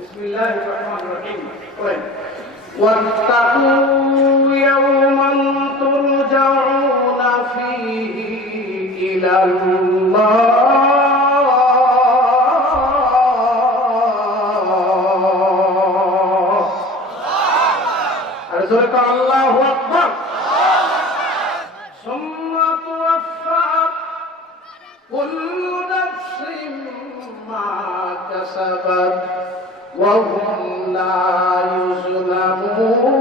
বিসমিল্লাহির রহমানির রহিম। ওয়াত্তাকু ইয়াওমান তুরজাউনা ফীহি ইলাল্লাহ আল্লাহু আকবার। সুম্মা তুওয়াফা কুল্লু নাফসিন মা কাসাবাত ওয়া হুম লা ইউযলামুন।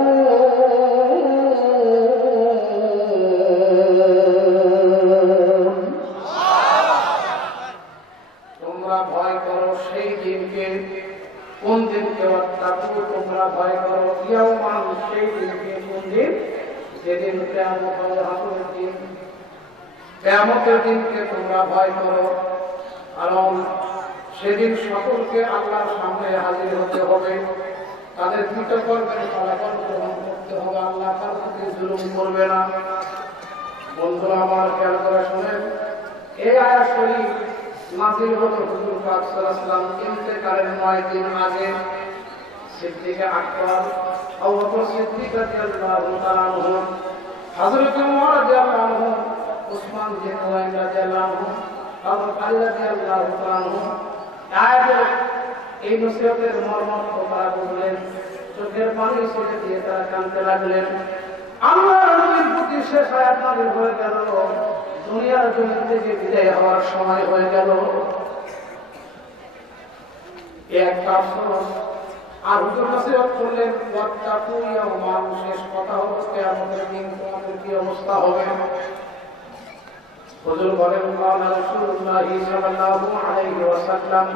তোমরা ভয় করো সেই দিনকে। কোন দিনকে? ওয়াত্তাকু, তোমরা ভয় করো ইয়াওমান, সেই দিনকে। কোন দিন? যেদিন কিয়ামত হবে, হাসরের দিন। কিয়ামতের দিনকে তোমরা ভয় করো, কারণ সেদিন সকলকে আল্লাহর সামনে হাজির হতে হবে। তাদের কৃতকর্মের ফলাফল গ্রহণ করতে হবে। আল্লাহ তার প্রতি জুলুম করবে না। বন্ধুরা আমার, খেয়াল করে শোনেন, এই আয়াত শরীফ নাযিল হলো হুজুর পাক সাল্লাল্লাহু আলাইহি ওয়াসাল্লাম ইন্তেকালের 9 দিন আগে। সিদ্দিক আকবর, আবু বকর সিদ্দিক রাদিয়াল্লাহু তাআলা আনহু, হযরত ওমর রাদিয়াল্লাহু আনহু, উসমান বিন আফফান রাদিয়াল্লাহু আনহু, হযরত আলী রাদিয়াল্লাহু তাআলা আনহু আয়াতের এই নসিহতের মর্ম তারা বুঝলেন। চোখের পানি ছেড়ে দিয়ে তারা কাঁদতে লাগলেন। আল্লাহর নবীর প্রতি শেষ আয়াত নাযিল হয়ে গেল। দুনিয়ার জমিন থেকে বিদায় হওয়ার সময় হয়ে গেল। একটা আফসোস। আর হুজুর নসিহত করলেন, ওয়াত্তাকু ইয়াওমান, শেষ কথা হলো কিয়ামতের দিন তোমাদের কি অবস্থা হবে। হুজুর বলেন, قال رسول الله صلى الله عليه وسلم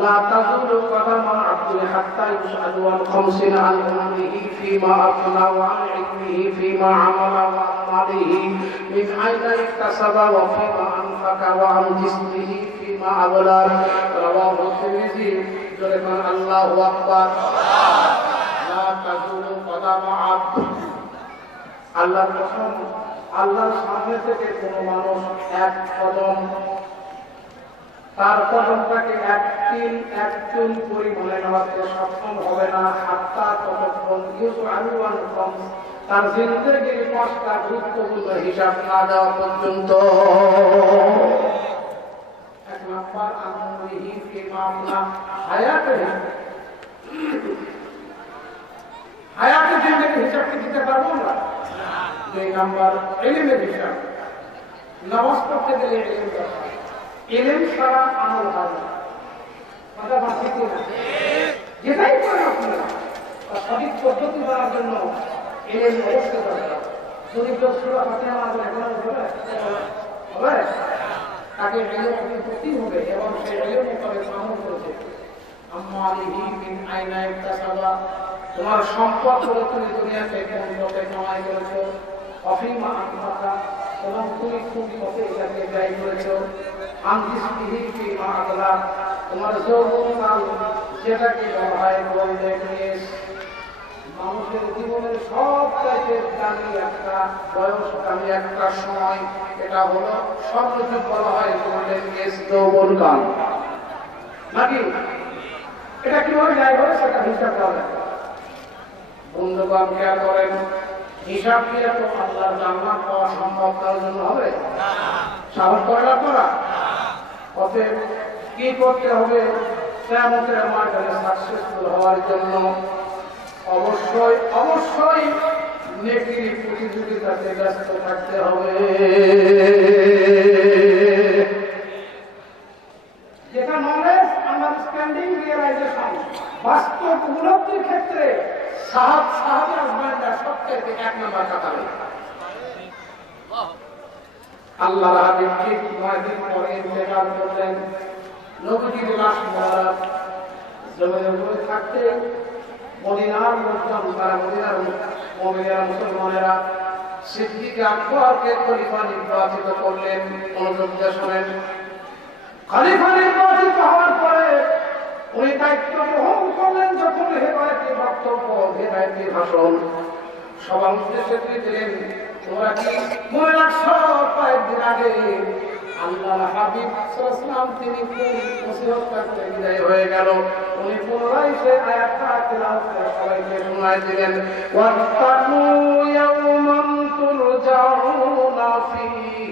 لا تزول قدم عبد حتى يسأل عن 50 عن عمره فيما أفنى وعن علمه فيما عمل وعن ماله من أين اكتسب وفيما أنفق وعن جسمه فيما أبلى رواه الترمذي। الله أكبر। لا تزول قدم عبد, আল্লাহর কসম, আল্লাহর সামনে থেকে কোনো মানুষ এক কদম, তার কদমটাকে এক চুল পরিমাণে নেওয়াতে সক্ষম হবে না। হাত্তা ততক্ষণ ইউসআলু আন খামস, তার জিন্দেগির 5টা গুরুত্বপূর্ণ হিসাব না দেওয়া পর্যন্ত। 1 নাম্বার আমরিহি ফিমা আফনা, হায়াতে জিন্দেগির হিসাব কি দিতে পারবো না? 2 নাম্বার ইলমের হিসাব। নামাজ পড়তে গেলে ইলম দরকার। ইলম ছাড়া আমল হয় না। কথা ঠিক না? যেটাই করেন আপনারা, সঠিক পদ্ধতি জানার জন্য ইলম অবশ্যই দরকার। যদি কেউ সূরা ফাতিহা না জানে, কোনো হবে? তাকে ইলম করতেই হবে এবং সেই ইলম মোতাবেক আমল করতে হবে। আম্মালিহি মিন আইনা ইকতাসাবা, তোমার সম্পদ হলো তুমি দুনিয়াতে কোন পথে কামাই করেছো। অফিমা আনফাকা, এবং তুমি কোন পথে এটাকে ব্যয় করেছো। আনজিসমিহি ফিমা আবলা, তোমার যৌবনকাল যেটাকে বলা হয় গোল্ডেন এজ। মানুষের জীবনের সবচাইতে দামি একটা বয়স, দামি একটা সময়, এটা হলো সর্বযুগ বলা হয় গোল্ডেন এজ, যৌবনকাল। নাকি এটা কিভাবে যায় বলে সেটা হিসাব করা যায়। বন্ধুগণ খেয়াল করেন, হিসাব দিয়ে তো আল্লাহর জান্নাত পাওয়া সম্ভব তার জন্য হবে? সাহস করে আপনারা? অতএব কি করতে হবে কিয়ামতের ময়দানে সাকসেসফুল হওয়ার জন্য? অবশ্যই নেকির প্রতিযোগিতাতে ব্যস্ত থাকতে হবে। যেটা নলেজ, আন্ডারস্ট্যান্ডিং, রিয়েলাইজেশন, বাস্তব উপলব্ধির ক্ষেত্রে সাহাবী আজমাইনরা সবচেয়ে 1 নম্বর কাতারে। আল্লাহর হাবিব ঠিক 9 দিন পরে ইন্তেকাল করলেন। নবীজির লাশ মোবারক জমিনের উপরে থাকতে মদিনার লোকজন, তারা মদিনার মুমিনেরা, মুসলমানেরা সিদ্দিক আকবরকে খলিফা নির্বাচিত করলেন। মনোযোগ দিয়ে শোনেন, খলিফা নির্বাচিত হওয়ার পরে উনি দায়িত্ব গ্রহণ করলেন। যখন হেদায়েতের বক্তব্য, হেদায়েতের ভাষণ সবার উদ্দেশ্যে তিনি দিলেন, তোমরা কি মনে রাখছো কয়েকদিন আগে আল্লাহর হাবিব সাল্লাল্লাহু আলাইহি ওয়াসাল্লাম তিনি নসিহত করতে বিদায় হয়ে গেল। উনি পুনরায় সেই সবাইকে শোনায় দিলেন, ওয়াত্তাকু ইয়াওমান তুরজাউনা ফীহি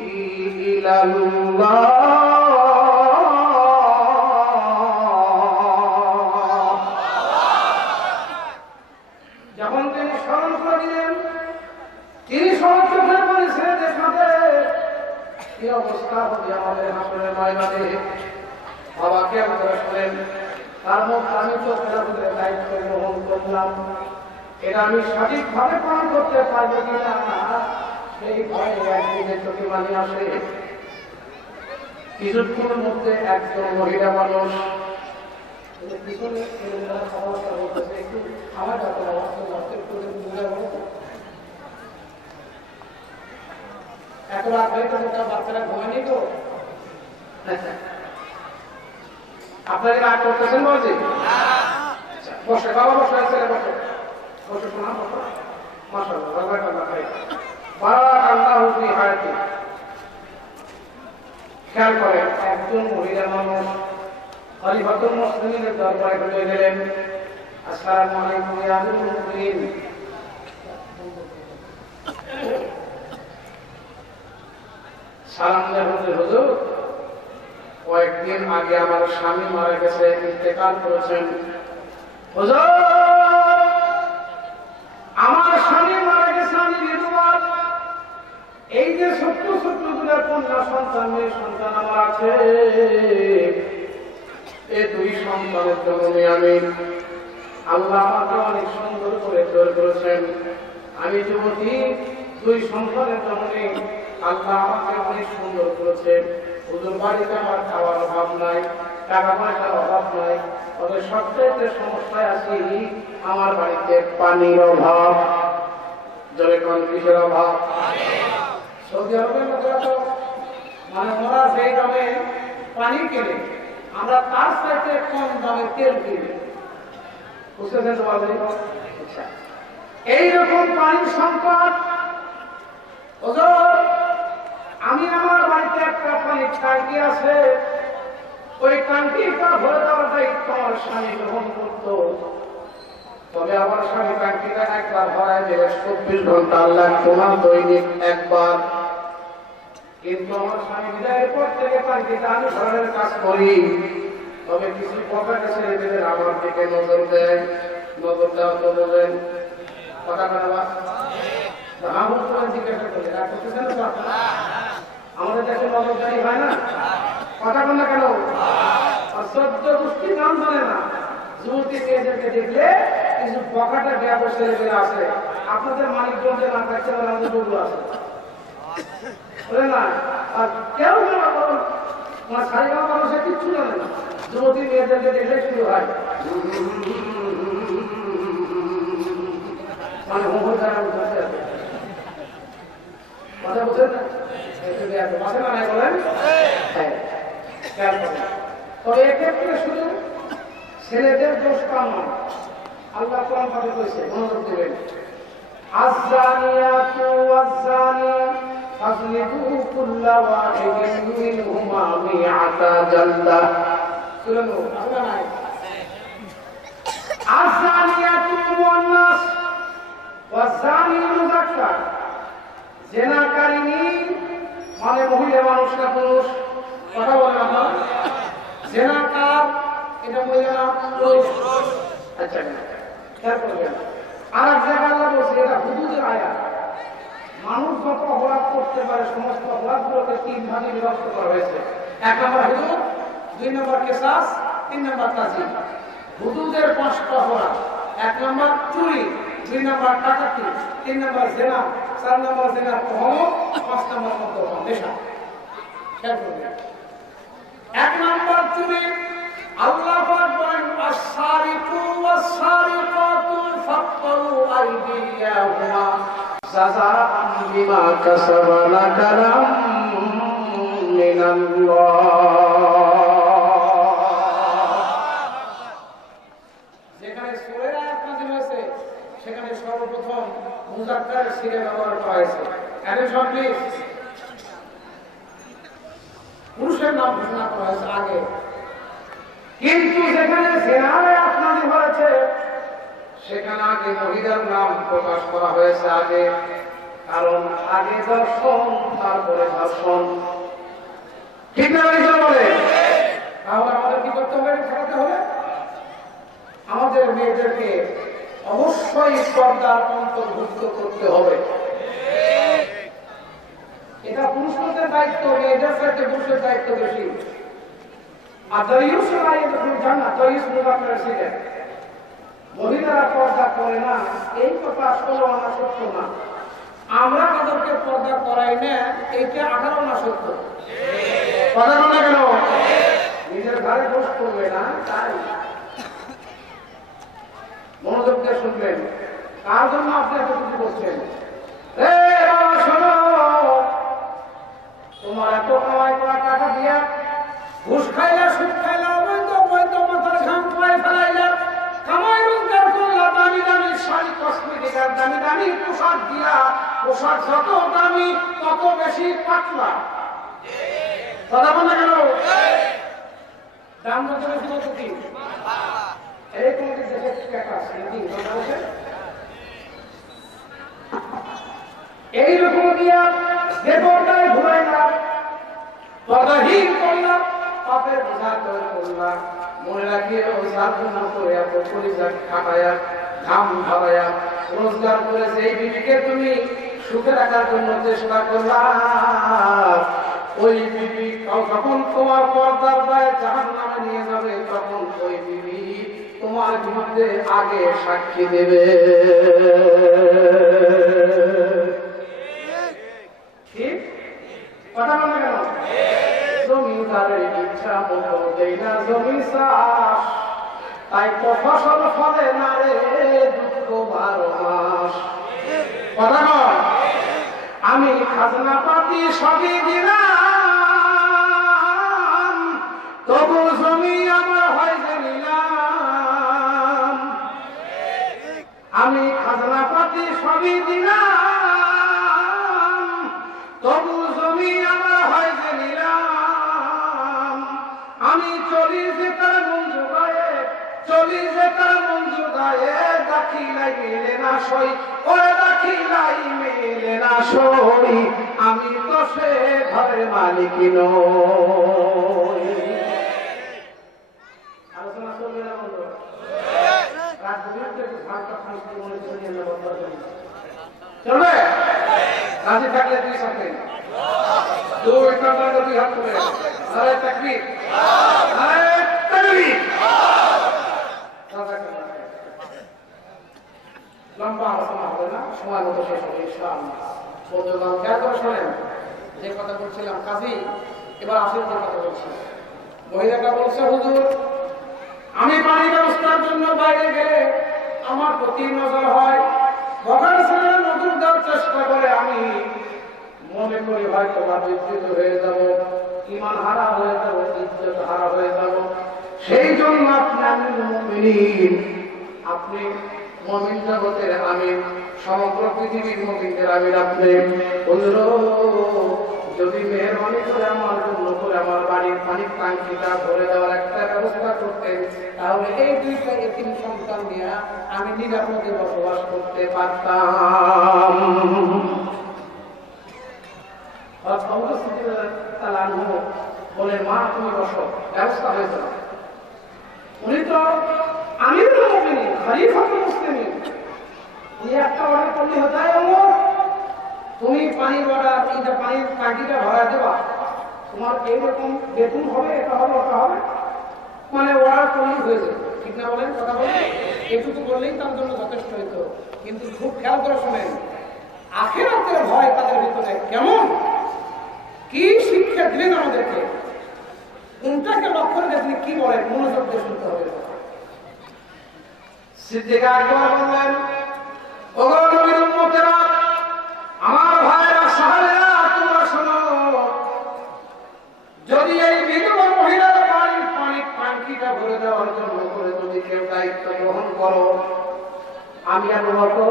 ইলাল্লাহ। যখন তিনি স্মরণ করে দিলেন, তিনি সহযোগিতা করেছেন দেখাতে কি অবস্থা হবে আমাদের হাসরের ময়দানে। বাবাকে আপনারা শোনেন, তার মধ্যে আমি তো ফেরাফেরের দায়িত্ব গ্রহণ করলাম, এটা আমি সঠিকভাবে পালন করতে পারবো কিনা সেই ভয়ে একদিনে চোখে পানি আসে। কিছুক্ষণের মধ্যে একজন মহিলা মানুষ পিছনে একটু আমার এত রাত হয়ে তো বাচ্চারা ঘুমায়নি তো, আপনারা রাগ করতেছেন বলছি? বসে বাবা, বসে ছেলে বসে, বসে শোনা বসো। মাশাআল্লাহ, বারাকাল্লাহ খাইর, বারাকাল্লাহু ফি হায়াতি। খেয়াল করেন, একজন মহিলা মানুষ খলিফাতুল মুসলিমিনের দরবারে চলে গেলেন। আসসালামু আলাইকুম ইয়া আমিরুল মুমিনিন। সালাম দিয়ে হুজুর, কয়েকদিন আগে আমার স্বামী মারা গেছে, ইন্তেকাল করেছেন। হুজুর, আমার স্বামী মারা গেছে, আমি বিধবা। এই যে ছোট্ট ছোট্ট দুটো কন্যা সন্তান, মেয়ে সন্তান আমার আছে, এই দুই সন্তানের জন্য আমি, আল্লাহ আমাকে অনেক সুন্দর করে তৈরি করেছেন। আমি যুবতী, দুই সন্তানের জন্য আল্লাহ আমাকে অনেক সুন্দর করেছে। হুজুর, বাড়িতে আমার খাওয়ার অভাব নাই, টাকা পয়সার অভাব নাই, তবে সবচেয়ে সমস্যায় আছি, আমার বাড়িতে পানির অভাব। জলে কোন কিসের অভাব? সৌদি আরবের লোকেরা তো মানে ওরা যেই দামে পানি কেনে, আমরা তার চাইতে কম দামে তেল কিনি। বুঝতেছেন তো? এইরকম পানির সংকট। আমি আমার বাড়িতে একটা পানির ট্যাঙ্কি আছে, ওই ট্যাঙ্কিটা ভরে দেওয়ার দায়িত্ব আমার স্বামী গ্রহণ করতো। তবে আমার স্বামী ট্যাঙ্কিটা একবার ভরায় দিলে 24 ঘন্টা লাগতো না, দৈনিক একবার। কিন্তু আমার স্বামী বিদায়ের পর থেকে ট্যাঙ্কিটা আমি ভরানোর কাজ করি। তবে কিছু পকেটে ছেলেদের আমার দিকে নজর দেয়। নজর দেওয়া তো বলেন কথা বলা, জিজ্ঞাসা করি আমাদের দেশে নজরদারি হয় না, কথা বল না কেন? সদ্য গোষ্ঠী নাম জানে না, যুবতী মেয়েদেরকে দেখলে কিছু পকেটে ব্যাপক ছেলেদের আছে। আপনাদের মানিকগঞ্জে না থাকছে, আমাদের বন্ধু আছে, বলে না? আর কেউ সারি গাঁও মানুষের কিচ্ছু জানে না, যুবতী মেয়েদেরকে দেখলে শুরু হয় মানে হোমর দ্বারা উঠে আছে। কথা বুঝলেন না? বলেন। তবে এক্ষেত্রে শুধু ছেলেদের দোষ পান নয়, আল্লাহ কোরআন পাঠে করেছে, মনোযোগ দেবেন। আয-যানিয়াতু ওয়াজ-যানি ফাজলিদু কুল্লা ওয়াহিদিন মিনহুমা মিআতা জালদা। শুনুন, আল্লাহ নাই। আয-যানিয়াতু মুয়ান্নাস ওয়াজ-যানি মুযাক্কার। জেনাকারিনী মানে মহিলা মানুষ না পুরুষ? কথা বলেন আপনারা। জেনাকার এটা মহিলা না পুরুষ? আচ্ছা, খেয়াল করবেন। আর এক জায়গায় আল্লাহ বলছে, এটা হুদুদের আয়াত। মানুষ যত অপরাধ করতে পারে, সমস্ত অপরাধগুলোকে 3 ভাগে বিভক্ত করা হয়েছে। 1 নম্বর হুদুদ, 2 নম্বর কিসাস, 3 নম্বর তাজিম। হুদুদের 5টা অপরাধ। 1 নম্বর চুরি, 2 নম্বর ডাকাতি, 3 নম্বর জিনা, 4 নম্বর জিনার তহমত, 5 নম্বর মদ্যপান, নেশা। খেয়াল করবেন। 1 নম্বর চুরি, আল্লাহ পাক বলেন, আস-সারিকু ওয়াস-সারিকাতু ফাক্তাউ আইদিয়াহুমা জাযাআন বিমা কাসাবা নাকালাম মিনাল্লাহ। যেখানে সূরা আয়াত নাযিল হয়েছে, সেখানে সর্বপ্রথম মুযাক্কার সিগা ব্যবহার করা হয়েছে। এর সঙ্গে পুরুষের নাম ঘোষণা করা হয়েছে আগে। কিন্তু যেখানে জিনার আয়াত নাযিল হয়েছে, আগে মহিলার নাম প্রকাশ করা হয়েছে আগে, কারণ আগে দর্শন তারপরে ধর্ষণ। ঠিক না বলে? তাহলে আমাদের কি করতে হবে? ঠেকাতে হবে। আমাদের মেয়েদেরকে অবশ্যই পর্দার অন্তর্ভুক্ত করতে হবে। এটা পুরুষদের দায়িত্ব, মেয়েদের সাথে পুরুষের দায়িত্ব বেশি। আর মহিলারা পর্দা করে না, এই কথা আসলে আনা সত্য না। আমরা তাদেরকে পর্দা করাই না, এইটা 18 না সত্য। কথা বলে কেন? নিজের ঘরে দোষ করবে না, তাই মনোযোগ দিয়ে শুনবেন। কার জন্য আপনি এত কিছু করছেন? শোনো, তোমার এত কামাই করা টাকা দিয়া ঘুষ খাইলা, সুদ খাইলা, অবৈধ মাথার ঘাম পায়ে ফেলাইলা, কামাই রোজগার করলা, দামি দামি শাড়ি, কসমেটিক আর দামি দামি পোশাক দিয়া, পোশাক যত দামি তত বেশি পাতলা। কথা বলে গেল দাম যত বেশি তত কি? এই তোমাকে দেখে টাকা আছে নাকি? এইরকম দিয়া বেপরদায় ঘুরাইলা, পর্দাহীন করলা, পাপের বোঝা তৈরি করলা। মনে রাখিও, সাধনা করে এত পরিবার খাটায়া, ঘাম ঢালাইয়া রোজগার করে সেই বিবিকে তুমি সুখে রাখার জন্য চেষ্টা করলা, ওই বিবি যখন তোমার পর্দার দায়ে জাহান্নামে নিয়ে যাবে, তখন ওই বিবি তোমার বিরুদ্ধে আগে সাক্ষী দেবে। ঠিক কথা বলে গেল? জমিদারের ইচ্ছা মতো দেই না জমি চাষ, তাই তো ফসল ফলে না রে দুঃখ 12 মাস। কথা নয়, আমি খাজনা পাতি সবই দিলাম, তবু জমি আমার হয় যে নিলাম। আমি খাজনা পাতি সবই দিলাম, তবু জমি আমার হয় যে নিলাম। আমি চলি যে তার মঞ্জু গায়ে, চলি যে তার মঞ্জু গায়ে, দাখিলাই মেলে না সই, ওরে দাখিলাই মেলে না সই, আমি তো সে ঘরের মালিক নই। আলোচনা চলবে না বন্ধু? রাত দুপুরে ঘন্টা খানিক মনে চলে না বন্ধ চলবে? রাজি থাকলে তুই থাকবেন। দুই কাঁটার দুই হাত তুলে আরে তাকবীর, আরে তাকবীর। লম্বা আলোচনা হবে না, সময় মতো শেষ হবে ইনশাআল্লাহ। বন্ধুগণ খেয়াল করে শোনেন, যে কথা বলছিলাম কাজী, এবার আসল যে কথা বলছি। মহিলাটা বলছে, হুজুর আমি পানি ব্যবস্থার জন্য বাইরে গেলে আমার প্রতি নজর হয়, বগার ছেলেরা নজর দেওয়ার চেষ্টা করে, আমি মনে করি হয়তো বিচ্যুত হয়ে যাব, ঈমান হারা হয়ে যাব, ইজ্জত হারা হয়ে যাব। সেই জন্য আপনি আমিরুল মুমিনিন, আপনি মুমিন জগতের আমির, সমগ্র পৃথিবীর মুমিনদের আমির আপনি। যদি মেহরবানি করে আমার জন্য করে আমার বাড়ির পানির ট্যাঙ্কিটা ভরে দেওয়ার একটা ব্যবস্থা করতেন, তাহলে এই দুইটা এতিম সন্তান নিয়ে আমি নিরাপদে বসবাস করতে পারতাম। বলে, মা তুমি বসো, ব্যবস্থা হয়ে যাবে। উনি তো আমিরুল মুমিনিন, খলিফাতুল মুসলিমিন, একটা অর্ডার করলে হতে হয়, তুমি পানি অর্ডার, এইটা পানির ট্যাঙ্কিটা ভরা দেবা, তোমার এইরকম বেতন হবে, এটা হবে, ওটা হবে, মানে অর্ডার করলেই হয়ে যাবে। ঠিক না বলেন? কথা বলেন, এটুকু বললেই তার জন্য যথেষ্ট হইতো। কিন্তু খুব খেয়াল করে শোনেন, আখিরাতের ভয় তাদের ভিতরে কেমন, কি শিক্ষা দিলেন আমাদেরকে, কোনটাকে লক্ষ্য রেখে তিনি কি বলেন, মনোযোগ দিয়ে শুনতে হবে। সিদ্দিকা আকবর বললেন, ওগো নবীর উম্মতেরা, আমার ভাইরা সাহাবেরা, তোমরা শোনো, যদি এই বিধবা মহিলার বাড়ির পানির ট্যাঙ্কিটা ভরে দেওয়ার জন্য করে যদি কেউ দায়িত্ব গ্রহণ করো, আমি আবু বকর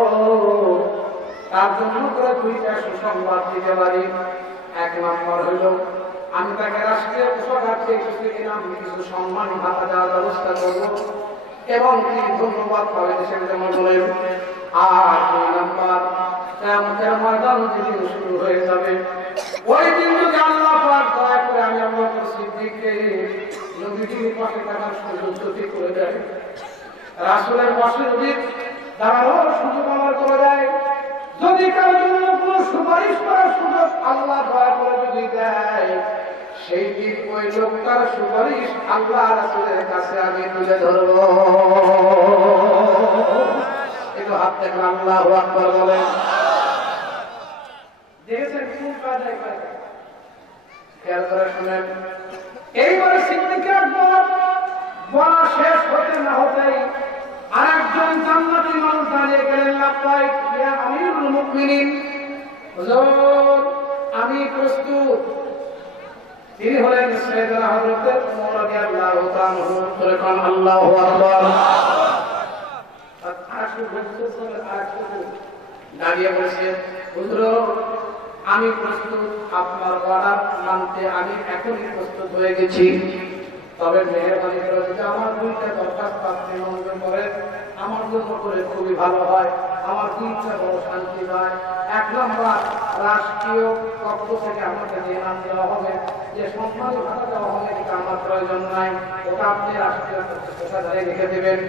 তার জন্য করে দুইটা সুসংবাদ দিতে পারি। এক নম্বর হইল, আমি তাকে রাষ্ট্রীয় পোশাক থেকে কিছু সম্মান ভাতা দেওয়ার ব্যবস্থা করব। এবং তিনি ধন্যবাদ পাবেন সেটা মনে বলেন। আর 2 নাম্বার, কিয়ামতের ময়দান যেদিন শুরু হয়ে যাবে, ওই দিন যদি আল্লাহ পাক দয়া করে আমি আবু বকর সিদ্দিককে নবীজির পাশে থাকার সুযোগ যদি করে দেয়, রাসূলের পাশে যদি দাঁড়ানোর সুযোগ আমার করে দেয়, যদি কারোর জন্য কোনো সুপারিশ করার সুযোগ আল্লাহ দয়া করে যদি দেয়, সেই দিন ওই লোকটার সুপারিশ আল্লাহ রাসূলের কাছে আমি তুলে ধরব। একটু হাত থেকে আল্লাহু আকবার বলেন। দেখেছেন কোন কাজে কাজে খেয়াল করে শুনেন। এইবারে সিদ্দিক আকবর বলা শেষ হতে না হতেই আরেকজন জান্নাতি মানুষ দাঁড়িয়ে গেলেন, লাব্বাইক ইয়া আমিরুল মুমিনিন, হুজুর আমি প্রস্তুত। তিনি হলেন সাইয়েদনা হযরত ওমর রাদিয়াল্লাহু তাআলা করে কোন আল্লাহু আকবার। দাঁড়িয়ে বলেছেন, হুজুর আমি প্রস্তুত, আপনার অর্ডার মানতে আমি এখনই প্রস্তুত হয়ে গেছি। তবে মেহরবানি করে যদি আমার 2টা দরখাস্ত আপনি মঞ্জুর করেন, আমার জন্য করে খুবই ভালো হয়, আমার 2টা বড় শান্তি হয়। 1 নম্বর, রাষ্ট্রীয় পক্ষ থেকে আমাকে যে নাম দেওয়া হবে, যে সম্মানী ভাতা দেওয়া হবে, এটা আমার প্রয়োজন নাই, ওটা আপনি রাষ্ট্রীয় কোষাগারে রেখে দেবেন।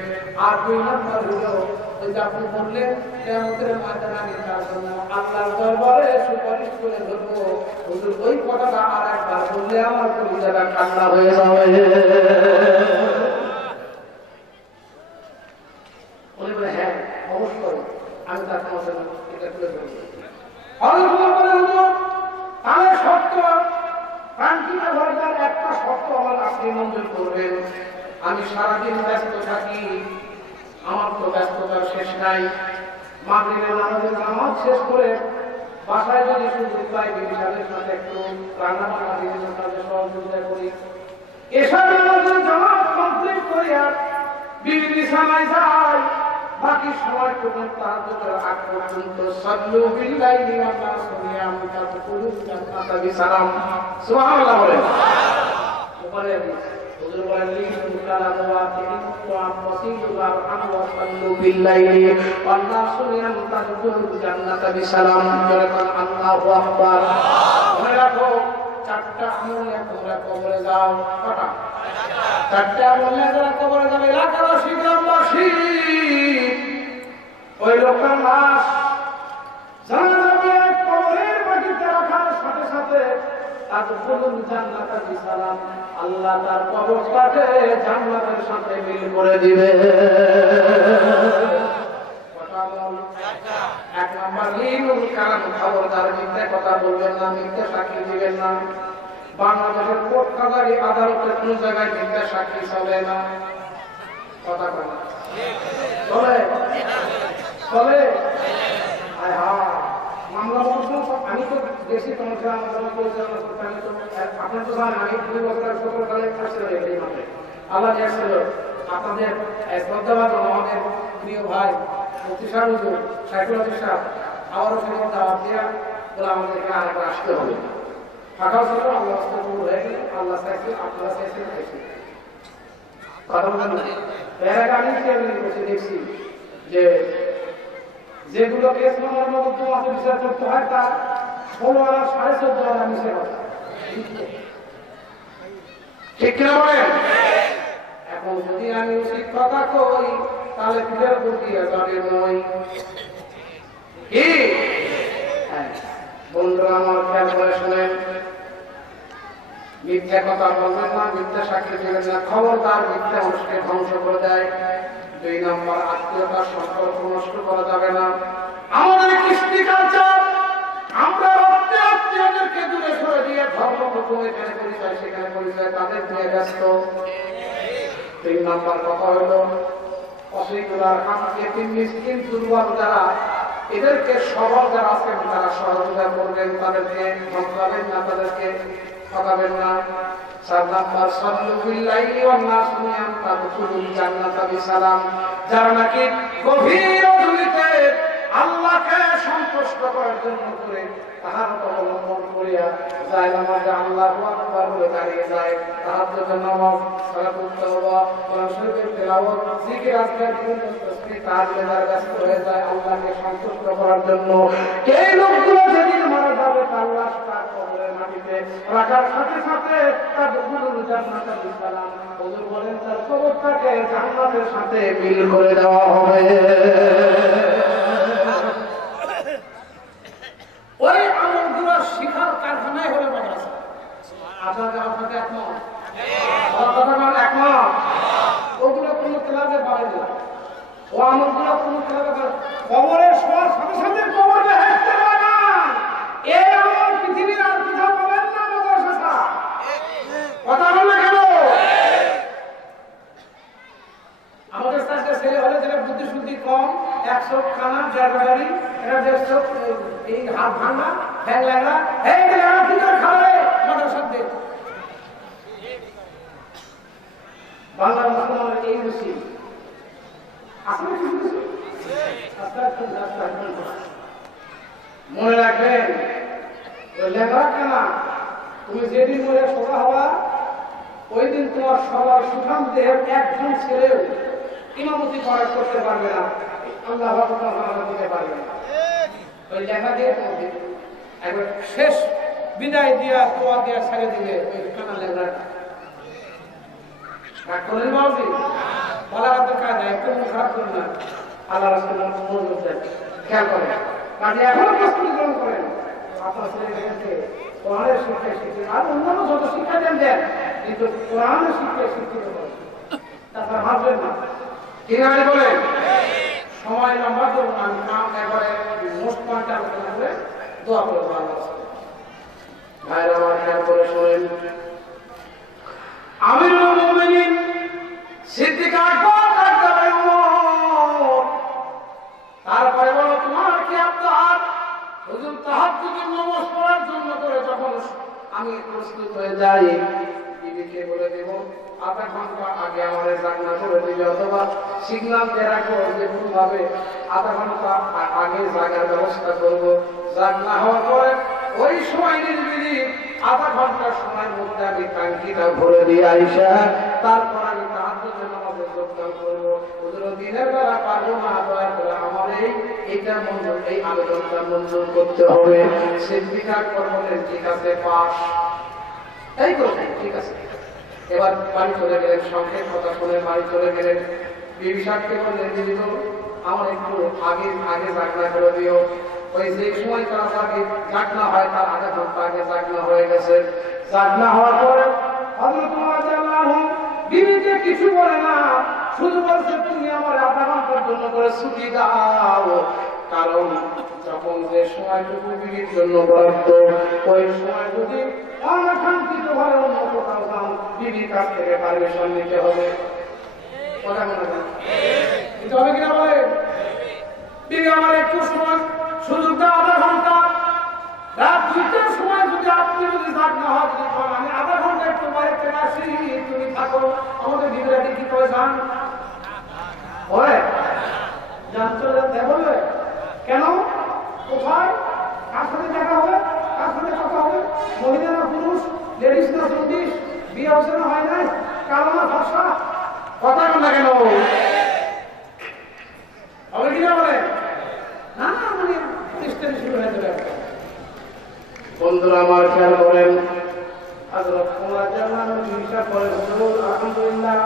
আর 2 নম্বর হলো ওই যে আপনি বললেন কিয়ামতের ময়দানে আমি তার জন্য আল্লাহর দরবারে সুপারিশ করে ধরবো, হুজুর ওই কথাটা আর একবার বললে আমার কলিজাটা ঠান্ডা হয়ে যাবে। উনি বলে হ্যাঁ অবশ্যই আমি তার তোমার এটা তুলে ধরবো। তাহলে শর্ত কান্ট্রিটা ভাইজার একটা শর্ত আমার আপনি মঞ্জুর করবেন। আমি সারাদিন ব্যস্ত থাকি, আমার তো ব্যস্ততার শেষ নাই। মাগরিবের নামাজ শেষ করে বাসায় যদি সুযোগ পাই, বিবিসাদের সাথে একটু রান্না বান্না বিভিন্ন কাজে সহযোগিতা করি, এসব নামাজের জামাত কমপ্লিট করিয়া বিবি বিছানায় যাই, বাকি সময় পর্যন্ত তাহাজ্জুদের আগ পর্যন্ত সাল্লু বিল্লাইলি ওয়া নাসিয়াম তাদখুলুল জান্নাতা বিসালাম। সুবহানাল্লাহ বলেন। উপরে হুজুর বলেন লিকুল কালাম ওয়া তিনতু আমসিলুল আরহাম ওয়া সাল্লু বিল্লাইলি ওয়া নাসিয়াম তাদখুলুল জান্নাতা বিসালাম। যখন আল্লাহু আকবার। মনে রাখো 4টা আমলে তোমরা কবরে যাও। কটা? 4টা আমলে যারা কবরে যাবে, এলাকাবাসী গ্রামবাসী, ওই লোকটার লাশ জানাজার কবরের মাটিতে রাখার সাথে সাথে তাদখুলুল জান্নাতা বিসালাম, আল্লাহ তার কবরটাকে জান্নাতের সাথে মিল করে দিবে। কটা আমল? 1 নম্বর লিনুল কালাম, খবরদার মিথ্যা কথা বলবেন না, মিথ্যা সাক্ষী দিবেন না। বাংলাদেশের কোর্ট কাছারি আদালতে কোন জায়গায় মিথ্যা সাক্ষী চলে না। কথা বলে চলে চলে। মামলা আমি তো দেশি সমস্যা আলোচনা পরিচালনা করতে, আমি তো আপনার তো জানেন আমি 2 বছর 17 সালে আসছিল এই মাঠে। আল্লাহ আসছিল আপনাদের শ্রদ্ধাবাদ আমাদের প্রিয় ভাই মুফতি সাহেব সাইকুল সাহেব আবারও সেখানে দাওয়াত দিয়া বলে আমাদের এখানে আরেকবার আসতে হবে। ফাঁকাও ছিল, আল্লাহ কবুল হয়ে গেলে, আল্লাহ চাইছে, আপনারা চাইছেন, চাইছি। কথা বলেন না। এর আগে আমি দেখছি যে যেগুলো কেস মামলার মতো তোমাকে বিচার করতে হয়, তার 16 আর 14.5 মিশে কথা। ঠিক কিনা বলেন? এখন যদি আমি উচিত কথা কই, তাহলে ফিরের উপর দিয়ে যাবে মই। কি বন্ধুরা আমার খেয়াল করে শোনেন, মিথ্যা কথা বলবেন না, মিথ্যা সাক্ষী দেবেন না। খবরদার মিথ্যা মানুষকে ধ্বংস করে দেয়। 2 নম্বর, আত্মীয়তার সম্পর্ক নষ্ট করা যাবে না। আমাদের কৃষ্টি কালচার, আমরা আত্মীয়দেরকে দূরে সরে দিয়ে ধর্ম হুকুম এখানে পরিচয় সেখানে পরিচয় তাদের দিয়ে ব্যস্ত। 3 নম্বর কথা হলো অসিকুলার হামকে 3 মিসকিন দুর্বল যারা, এদেরকে সবল যারা আছেন তারা সহযোগিতা করবেন, তাদেরকে ধমকাবেন না, তাদেরকে ঠকাবেন না। 4 নম্বর, সাল্লু বিল্লাইলি ওয়ান নাস নিয়াম তাদখুলুল জান্নাতা বিসালাম। যারা নাকি গভীর অদূরিতে আল্লাহ আল্লাহকে সন্তুষ্ট করার জন্য করে তাহার অবলম্বন করিয়া যায় নামাজে আল্লাহু আকবার বলে দাঁড়িয়ে যায়, তাহাজ্জুদের নামাজ, সালাতুত তাওবা, কোরআন শরীফের তেলাওয়াত, জিকির আজকার তাসবিহ তাহলিলে ব্যস্ত হয়ে যায় আল্লাহকে সন্তুষ্ট করার জন্য। এই লোকগুলো যেদিন মারা যাবে তার লাশ তার কবরের মাটিতে রাখার সাথে সাথে তার দুখুল জান্নাতে বিসালাম, হুজুর বলেন তার কবরটাকে জান্নাতের সাথে মিল করে দেওয়া হবে। ওই আমলগুলো শিখার কারখানায় হলে মাদ্রাসা। আপনাদের একমত? একমত? ওগুলো কোনো ক্লাবে পাবে না, ও আমলগুলো কোনো ক্লাবে কবরের শোয়ার সাথে সাথে কবর বেহেশতে পাবে। এই আমল পৃথিবীর আর কোথাও পাবেন না মাদ্রাসা ছাড়া। কথা বলে কেন? আমাদের কাছে ছেলে হলে যেটা বুদ্ধি শুদ্ধি কম, 100 খানা জায়গাদারি, এটা 150 এই হাত ভাঙা ব্যাং লাগা, এই লাগা কি করে খাবে মাদ্রাসার দিন। বাংলা মুসলমানের এই মুসিব আসলে কিছু মনে রাখবেন, লেখা কেনা তুমি যেদিন মনে সোজা হওয়া ওই দিন তোমার সবার সুঠাম দেহের একজন ছেলেও ইমামতি করা করতে পারবে না, আল্লাহ দিতে পারবে না। ওই লেখা দিয়ে তোমাকে একবার শেষ বিদায় দিয়া তোয়া দিয়া ছেড়ে দিলে ওই কানা লেখাটা করেন বাবু বলা কাজ একটু খারাপ করুন না, আল্লাহ রাসূল মনোযোগ দেন, খেয়াল করেন। কাজে এখনো প্রস্তুতি গ্রহণ করেন আপনার ছেলেকে কোরআনের শিক্ষায় শিক্ষিত আর অন্যান্য যত শিক্ষা দেন দেন, কিন্তু কোরআনের শিক্ষায় শিক্ষিত করেন, তারপর ভাববেন না কিনারে বলেন সময় লম্বা করুন। আমি নাম একবারে মোস্ট পয়েন্ট আলোচনা করে দোয়া করবো। ভাইরা আমার খেয়াল করে শোনেন, আমিরুল মুমিনিন সিদ্দিক আকবর তারপরে বলো তোমার কি আপনার হুজুর তাহাজ্জুদের নামাজ পড়ার জন্য করে যখন আমি প্রস্তুত হয়ে যাই, বিবিকে বলে দেব আধা ঘন্টা আগে আমার জাগনা করে দিবে, অথবা সিগন্যাল দিয়ে রাখবো যে কোনোভাবে আধা ঘন্টা আগে জাগার ব্যবস্থা করবো। জাগনা হওয়ার পরে ওই সময় নির্বিধি আধা ঘন্টার সময়ের মধ্যে আমি টাঙ্কিটা ভরে দিয়ে আইসা তারপর আমি তাহাজ্জুদের নামাজে যোগদান করবো। হুজুর দিনের বেলা পারবো না, দয়া করে আমার এইটা মঞ্জুর, এই আবেদনটা মঞ্জুর করতে হবে। সিদ্দিক আকবর বলেন ঠিক আছে, পাস। তাই করবেন, ঠিক আছে। এবার বাড়ি চলে গেলেন, সংক্ষেপ কথা শুনে বাড়ি চলে গেলেন। বিবি সাহেবকে বললেন দিদি তো আমার একটু আগে আগে জাগনা করে দিও। ওই যে সময় তার আগে জাগনা হয় তার আধা ঘন্টা আগে জাগনা হয়ে গেছে। জাগনা হওয়ার পরে হযরত ওমর রাদিয়াল্লাহু বিবিকে কিছু বলে না, শুধু বলছে তুমি আমার আধা ঘন্টার জন্য করে ছুটি দাও, কারণ যখন যে সময়টুকু বিবির জন্য বরাদ্দ ওই সময় যদি অনাকাঙ্ক্ষিত ভাবে অন্য কোথাও যান বিবির কাছ থেকে পারমিশন নিতে হবে। কথা মনে হয় নিতে হবে কিনা বলে? বিবি আমার একটু সময় সুযোগ দাও, আধা ঘন্টা, রাত 2টার সময় যদি আপনি যদি জাগনা হয় যদি আমি আধা ঘন্টা একটু বাইরে থেকে আসি, তুমি থাকো, আমাদের বিবিরাটি কি করে যান হয় যান চলে বলবে কেন, কোথায়, কার সাথে দেখা হবে, কার সাথে কথা হবে, মহিলা না পুরুষ, লেডিস না জেন্টিস, বিয়ে হচ্ছে না হয় নাই, কালো না ফর্সা, কথা না কেন হবে কিনা বলে না, মানে খ্রিস্টানি শুরু হয়ে যাবে। বন্ধুরা আমার খেয়াল করেন, হযরত ওমর হিসাব করে আলহামদুলিল্লাহ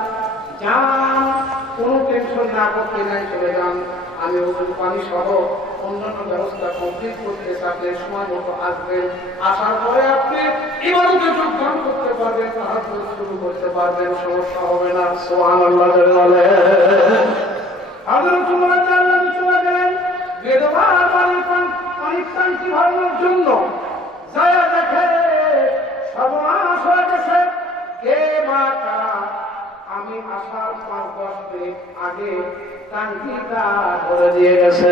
যান, কোনো টেনশন না করতে নাই, চলে যান, আমি ওষুধ পানি সহ অন্যান্য ব্যবস্থা কমপ্লিট করতে চাপলে সময় মতো আসবেন, আসার পরে আপনি ইবাদতে যোগদান করতে পারবেন, তাহাজ্জুদ শুরু করতে পারবেন, সমস্যা হবে না। সুবহানাল্লাহ বলে হযরত ওমর চলে গেলেন বিধবা বাড়ির অনেক শান্তি ভালোর জন্য, যায় দেখে সর্বনাশ হয়ে গেছে, কে মা কারা, আমি আসার 5-10 মিনিট আগে টাঙ্কিটা ভরে দিয়ে গেছে।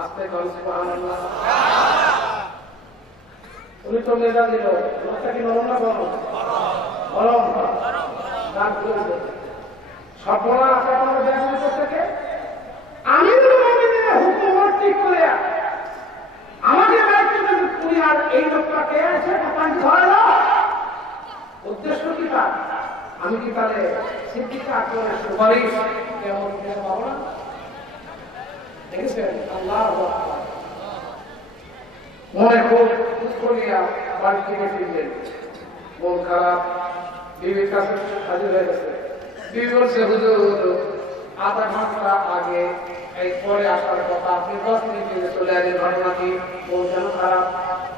আস্তে করে সুবহানাল্লাহ। উনি তো মেজা দিল, লোকটা কি নরম না গরম? গরম। সর্বনাশ এখন ব্যাংক থেকে আমিরুল মুমিনিনের হুকুম ঠিক করে আমাকে দায়িত্ব দেন, তুমি আর এই লোকটা কে আছে পানি ধরে দাও। উদ্দেশ্য কি তার? আমি কি তাহলে সিদ্দিক আকবরের সুপারিশ কেমন পাবো না? দেখেছেন আল্লাহু আকবার। মনে খুব দুঃখ নিয়ে বাড়ি থেকে ফিরলেন, মন খারাপ। বিবির কাছে হাজির হয়ে গেছে। বিবি বলছে, হুজুর আধা ঘন্টা আগে এই পরে আসার কথা, আপনি 10 মিনিট চলে আসেন, ঘটনা কি? মন কেন খারাপ?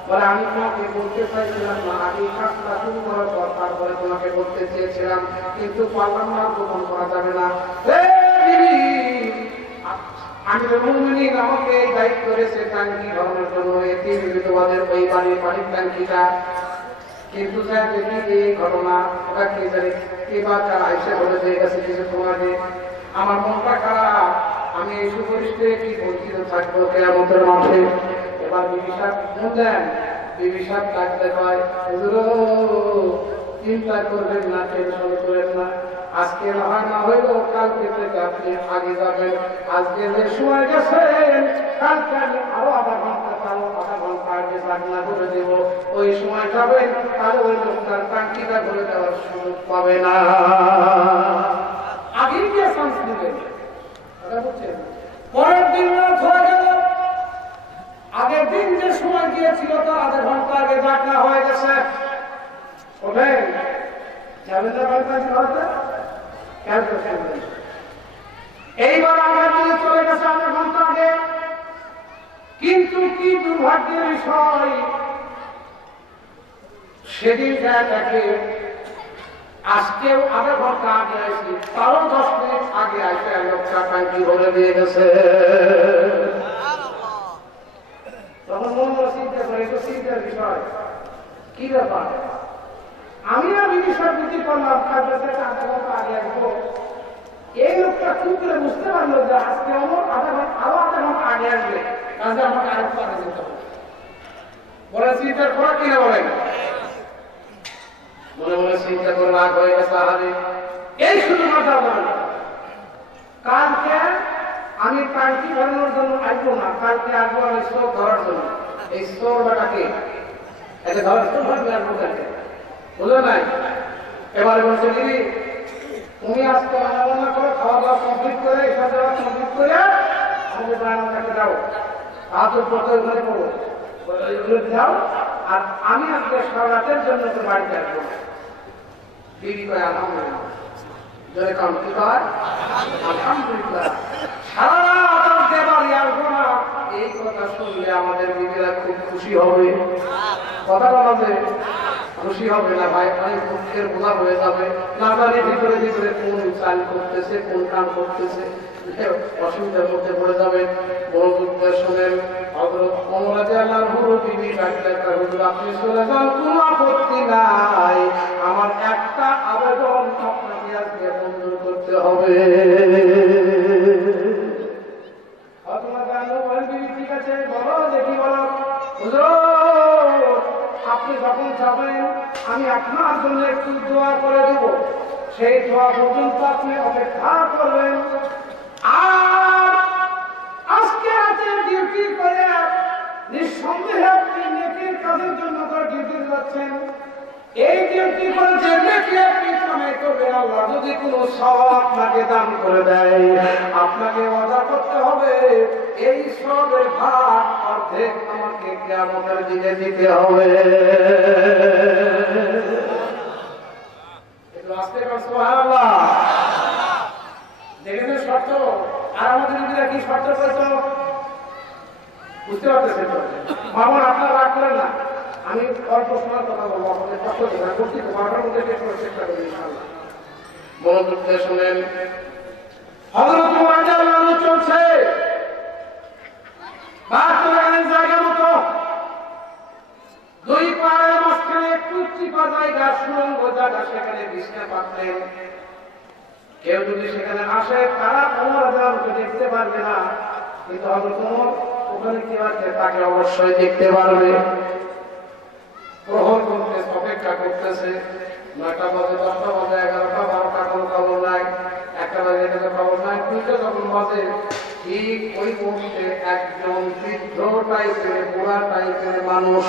বলে আমি তোমাকে বলতে চাইছিলাম না, আগে কাজটা শুরু করার পর তারপরে তোমাকে বলতে চেয়েছিলাম, কিন্তু পারলাম না, গোপন করা যাবে না। আমিরুল মুমিনিন আমাকে এই দায়িত্ব করেছে ট্যাঙ্কি ধরনের জন্য, এটি বিবিধবাদের ওই বাড়ির পানির ট্যাঙ্কিটা। কিন্তু স্যার দেখি এই ঘটনা ওটা কে জানি কে বা কারা এসে বলে দিয়ে গেছে কিছু তোমাকে। আমার মনটা খারাপ, আমি এই সুপরিস্থিতিতে কি বঞ্চিত থাকবো কিয়ামতের মাঠে। এবার বিবি সাহেব বললেন, বিবি সাহেব ডাকতে হয়, চিন্তা করবেন না, টেনশন করেন না, আজকে না হইলেও কালকে থেকে আপনি আগে যাবেন। আজকে যে সময় গেছেন, কালকে আমি আরো আধা ঘন্টা আগে চাকনা করে দেব, ওই সময় যাবেন, তাহলে ওই লোকটার টাঙ্কিটা করে দেওয়ার সুযোগ পাবে না। আগেই গিয়ে চান্স দিবেন। পরের দিন রাত হয়ে গেল, আগের দিন যে সময় গিয়েছিল তার আধা ঘন্টা আগে চাকনা হয়ে গেছে। ওঠেন, যাবেন না বাড়ি কাছে হতে? এইবার আগের দিনে চলে গেছে আধা ঘন্টা আগে। কিন্তু কি দুর্ভাগ্যের বিষয়, সেদিন তাকে আজকেও আধা ঘন্টা আগে আসি, তারও 10 মিনিট আগে আসে লোকটা ট্যাঙ্কি ভরে দিয়ে গেছে। তখন মনে চিন্তা করে, এটা চিন্তার বিষয়, কি ব্যাপার? আমি আর বিষয় বুঝি করলাম, কাজটা আধা ঘন্টা আগে আসবো। এই লোকটা খুব করে বুঝতে পারলো যে আজকে আমার আরো আধা ঘন্টা আগে আসবে, কাজে আমাকে আরো আগে যেতে হবে। বলে চিন্তার করা কিনা বলেন? মনে মনে চিন্তা করে রাগ হয়ে গেছে। আরে এই শুধু মাথা বলেন, কালকে আমি টাঙ্কি ধরানোর জন্য আসবো না, কালকে আসবো আমি স্টোর ধরার জন্য। এই স্টোর বাটাকে এটা ধরার জন্য আসবো কালকে, বুঝলো নাই? এবারে বলছে, দিদি তুমি আজকে রান্না করে খাওয়া দাওয়া কমপ্লিট করে এসব দেওয়া কমপ্লিট করে আমাদের রান্নাটাকে যাও, হাতের পথে ওখানে পড়ো, যাও। আর আমি আজকে সারা রাতের জন্য তো বাড়িতে আসবো। বিবি করে আলহামদুলিল্লাহ, যদি কাম কি হয় আলহামদুলিল্লাহ, সারা রাত বাড়ি আসবো না। এই কথা শুনলে আমাদের বিবিরা খুব খুশি হবে। কথা বলাতে খুশি হবে না ভাই, অনেক দুঃখের বোঝা হয়ে যাবে। না জানি ভিতরে ভিতরে কোন চাল করতেছে, কোন কাম করতেছে, অসুবিধার মধ্যে পড়ে যাবে। বড় দুঃখের শোনেন, হযরত ওমর রাদিয়াল্লাহু আনহু বিবি ডাকলেন, হুজুর আপনি চলে যান, কোনো আপত্তি নাই, আমার একটা আবেদন আপনাকে আজকে মঞ্জুর করতে হবে। ঠিক আছে, বলো দেখি, বলো। হুজুর আপনি যখন যাবেন আমি আপনার জন্য একটু দোয়া করে দেব, সেই দোয়া পর্যন্ত আপনি অপেক্ষা করবেন। আর আজকে রাতে ডিউটি করে নিঃসন্দেহে আপনি নেকির কাজের জন্য করে ডিউটি যাচ্ছেন। এই ডিউটি করে যে নেকি আপনি কামাই করবেন, আল্লাহ যদি কোনো সওয়াব আপনাকে দান করে দেয়, আপনাকে ওয়াদা করতে হবে এই সওয়াবের ভাগ অর্ধেক আমাকে কিয়ামতের দিনে দিতে হবে। একটু আস্তে করে সুবহানাল্লাহ। দেখেছেন শর্ত? আর আমাদের দিদিরা কি শর্ত করতো বুঝতে পারতেছেন তো? মামুন আপনারা রাগ করেন না, আমি অল্প সময় কথা বলবো, আপনাদের কষ্ট দেবো না, করতে বারবার মধ্যে চেষ্টা করবো ইনশাআল্লাহ। মনোযোগ দিয়ে শুনেন। হযরত ওমর রাদিয়াল্লাহু আনহু চলছে বাথরুমের জায়গা মতো, দুই পায়ের মাঝখানে একটু চিপা জায়গা, সুড়ঙ্গ জায়গা, সেখানে বিছানা পাতলেন। কেউ যদি সেখানে আসে তারা ওমর রাদিয়াল্লাহু আনহুকে দেখতে পারবে না, কিন্তু হযরত ওমর ওখানে কি আছে তাকে অবশ্যই দেখতে পারবে। প্রহর করতেছে, অপেক্ষা করতেছে। 9টা বাজে, 10টা বাজে, 11টা, 12টা, কোনো খবর নাই। 1টা বাজে, 1টা খবর নাই। 2টা যখন বাজে ঠিক ওই মুহূর্তে একজন বৃদ্ধ টাইপের বুড়া টাইপের মানুষ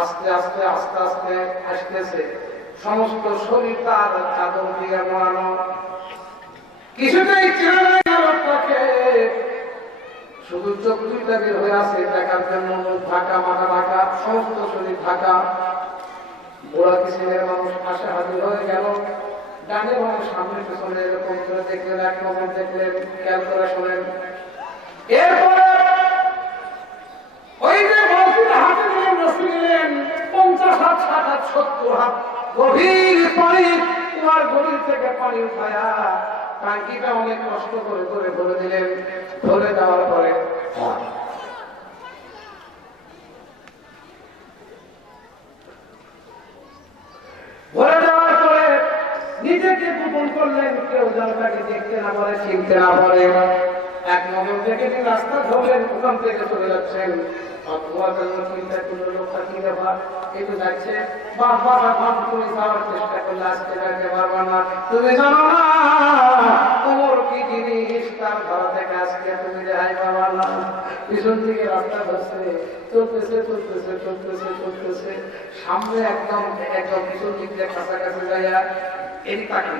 আস্তে আস্তে আস্তে আস্তে আসতেছে, সমস্ত শরীর তার চাদর দিয়ে মোড়ানো, কিছুতেই চেনা যায় না লোকটাকে, শুধু চোখ দুইটা বের হয়ে আছে দেখার জন্য, ঢাকা মাথা ঢাকা, সমস্ত শরীর ঢাকা। বুড়া কিসিমের মানুষ পাশে হাজির হয়ে গেল, ডানে বামে সামনে পিছনে এরকম করে দেখলেন, এক নম্বর দেখলেন, খেয়াল করে শোনেন। এরপরে ওই যে বলছিল হাতে নিলেন, রশি নিলেন, 50 হাত 60 হাত 70 হাত গভীর পানি, তোমার গভীর থেকে পানি উঠায়া টাঙ্কিটা অনেক কষ্ট করে করে ভরে দিলেন। ভরে দেওয়ার পরে নিজেকে গোপন করলেন, কেউ জলটাকে দেখতে না পারে, চিনতে না পারে। এক নজর দেখে তিনি রাস্তা ধরলেন, ওখান থেকে চলে যাচ্ছেন। চিন্তা করলো লোকটা কি ব্যাপার, একটু যাচ্ছে, চেষ্টা করলে আজকে যাইতে পারবা না। তুমি জানো না ওমর কি জিনিস, তার ধরা থেকে আজকে তুমি রেহাই পাবা না। পিছন থেকে রাস্তা ধরছে, চলতেছে চলতেছে চলতেছে চলতেছে, সামনে একদম একদম পিছন দিক দিয়ে কাছাকাছি যাইয়া এই তাকে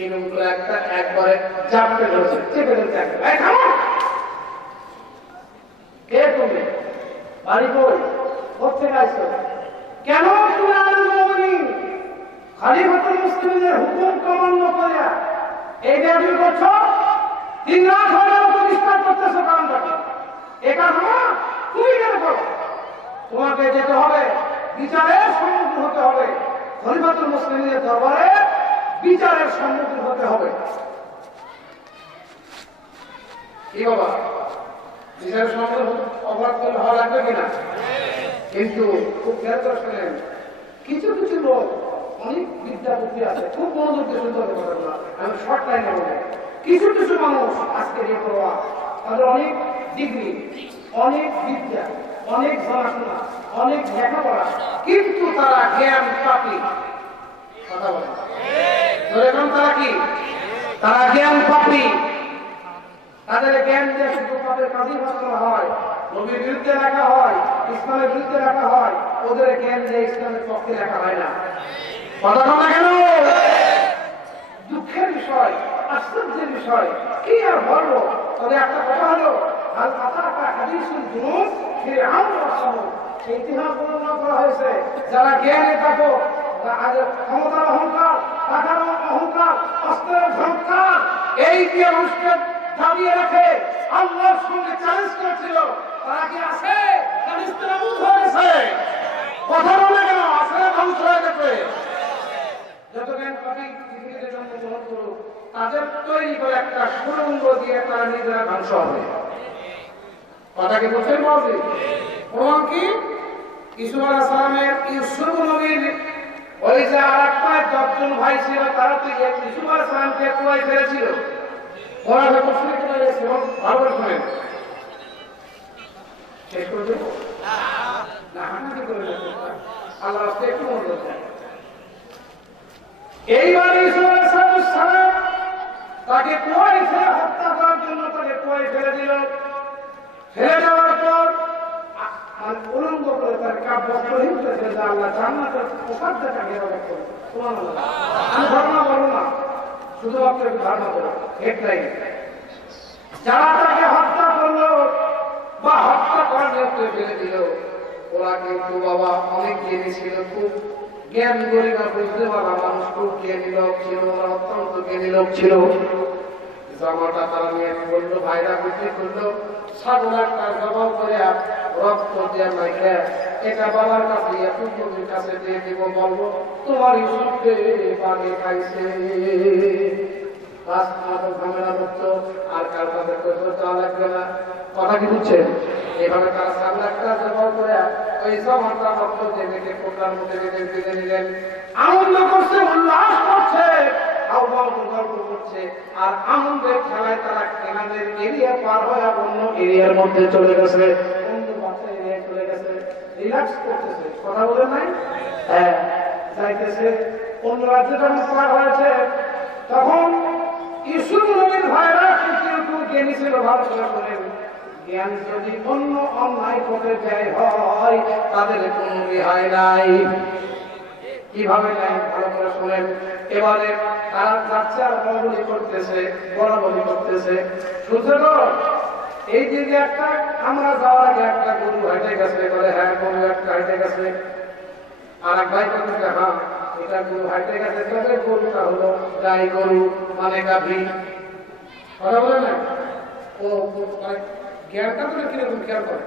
এরকম করে একটা একবারে চাপতে ধরছে, চেপে ধরছে। কে তুমি? বাড়ি কই? কোথেকে আসছো? কেন তুমি আমিরুল মুমিনিন খলিফাতুল মুসলিমিনের হুকুম অমান্য করিয়া এই দাবি করছো? 3 রাত হলেও তো ডিস্টার্ব করতেছো, কারণটা কি? এ কারণ তুমি কেন করো? তোমাকে যেতে হবে, বিচারের সম্মুখীন হতে হবে, খলিফাতুল মুসলিমিনের দরবারে বিচারের সম্মুখীন হতে হবে। কি বাবা, বিচারের সম্মুখীন অপরাধ করলে হওয়া লাগবে কিনা? কিন্তু খুব খেয়াল করে শোনেন, কিছু কিছু লোক অনেক বিদ্যা বুদ্ধি আছে, খুব মনোযোগ দিয়ে শুনতে হবে কথাগুলো, আমি শর্ট লাইনে বলবো। কিছু কিছু মানুষ আজকে যে প্রভাব, তাদের অনেক ডিগ্রি, অনেক বিদ্যা, অনেক জানাশোনা, অনেক লেখাপড়া, কিন্তু তারা জ্ঞান পাপী। কথা বলে এখন তারা কি? তারা জ্ঞান পাপী। তাদের জ্ঞান দিয়ে শুধু তাদের কাজই বাঁচানো হয়, নবীর বিরুদ্ধে লেখা হয়, ইসলামের বিরুদ্ধে লেখা হয়, ওদের জ্ঞান দিয়ে ইসলামের পক্ষে লেখা হয় না। কথা বলে কেন? দুঃখের বিষয়, আশ্চর্যের বিষয়, কি আর বলবো, তবে একটা কথা হলো আল আতাকা হাদিসুল জুনুন ফিরআউন ওয়া সামূদ, ইতিহাস বর্ণনা করা হয়েছে যারা জ্ঞানে থাকো, ক্ষমতার অহংকার, টাকার অহংকার, অস্ত্রের অহংকার, এই দিয়ে মানুষকে দাবিয়ে রাখে, আল্লাহর সঙ্গে চ্যালেঞ্জ করেছিল, তারা কি আছে? কথা বলে কেন? আসলে ধ্বংস হয়ে গেছে। যত জ্ঞান পাপী পৃথিবীতে জন্মগ্রহণ করুক, তাদের তৈরি করে একটা সুরঙ্গ দিয়ে তারা নিজেরা ধ্বংস হবে। কথা কি বলছেন? বলছি প্রমাণ কি? ইউসুফ আলাইহিস সালামের, ইউসুফ নবীর ওই যে আর এক 10 ভাই ছিল, তারা তো ইউসুফ আলাইহিস সালামকে কুয়ায় ফেলেছিল। ওরা যখন শুনতে পেরেছিল, ভালো করে শোনেন, শেষ করে দেবো না, হাঁটাহাঁটি করে আল্লাহ রাস্তায় একটু মনে যায়। এইবার ইউসুফ আলাইহিস সালাম তাকে কুয়ায় ফেলে হত্যা করার জন্য তাকে কুয়ায় ফেলে দিল। ফেলে দেওয়ার পর উলঙ্গ করে তার কাপড়হীন করে ফেলে আল্লাহ জান্নাতের প্রসাদটা তাকে ব্যবহার করে। সুবহানাল্লাহ। আমি ঘটনা বলবো না, শুধুমাত্র একটু ধারণা করো, হেডলাইন। যারা তাকে হত্যা করলো বা হত্যা করার নিয়তে ফেলে দিল, ওরা কিন্তু বাবা অনেক জ্ঞানী ছিল, খুব জ্ঞান গরিমা বুঝতে পারা মানুষ, খুব জ্ঞানী লোক ছিল, ওরা অত্যন্ত জ্ঞানী লোক ছিল। জামাটা তারা নিয়ে বললো, ভাইরা বুদ্ধি করলো, ছাগল একটা জবাব করে রক্ত দিয়ে মাইকে এটা বাবার কাছে নবীর কাছে দিয়ে দিব, বলবো তোমার ইউসুফকে পানি খাইছে। ঝামেলা করতো আর কার কাছে যাওয়া লাগবে না। কথা কি বুঝছেন? এভাবে তারা ছাগল একটা জবাব করে ওই জামাটা রক্ত দিয়ে মেখে কোটার মধ্যে বেঁধে নিলেন। আনন্দ করছে, উল্লাস করছে, গল্প করছে, আর আনন্দের খেলায় তারা কেনাদের এরিয়া পার হয়ে অন্য এরিয়ার মধ্যে চলে গেছে, অন্য বাচ্চা এরিয়ায় চলে গেছে, রিল্যাক্স করতেছে। কথা বলে নাই? হ্যাঁ, যাইতেছে। অন্য রাজ্যে যখন পার হয়েছে, তখন ইউসুফ নবীর ভাইরা ভালো করে শোনেন, জ্ঞান যদি অন্য অন্যায় পথে ব্যয় হয় তাদের কোনো রেহাই নাই। কিভাবে নাই ভালো করে শোনেন। এবারে তারা যাচ্ছে আর বলাবলি করতেছে, বলাবলি করতেছে, শুনছে তো? এই দিকে একটা আমরা যাওয়ার আগে একটা গরু হাইটে গেছে, বলে হ্যাঁ গরু একটা হাইটে গেছে। আর এক ভাই বলতেছে হ্যাঁ এটা গরু হাইটে গেছে, তবে গরুটা হলো গাই গরু, মানে গাভী। কথা বলে না ও জ্ঞানটা করে কিরকম খেয়াল করে,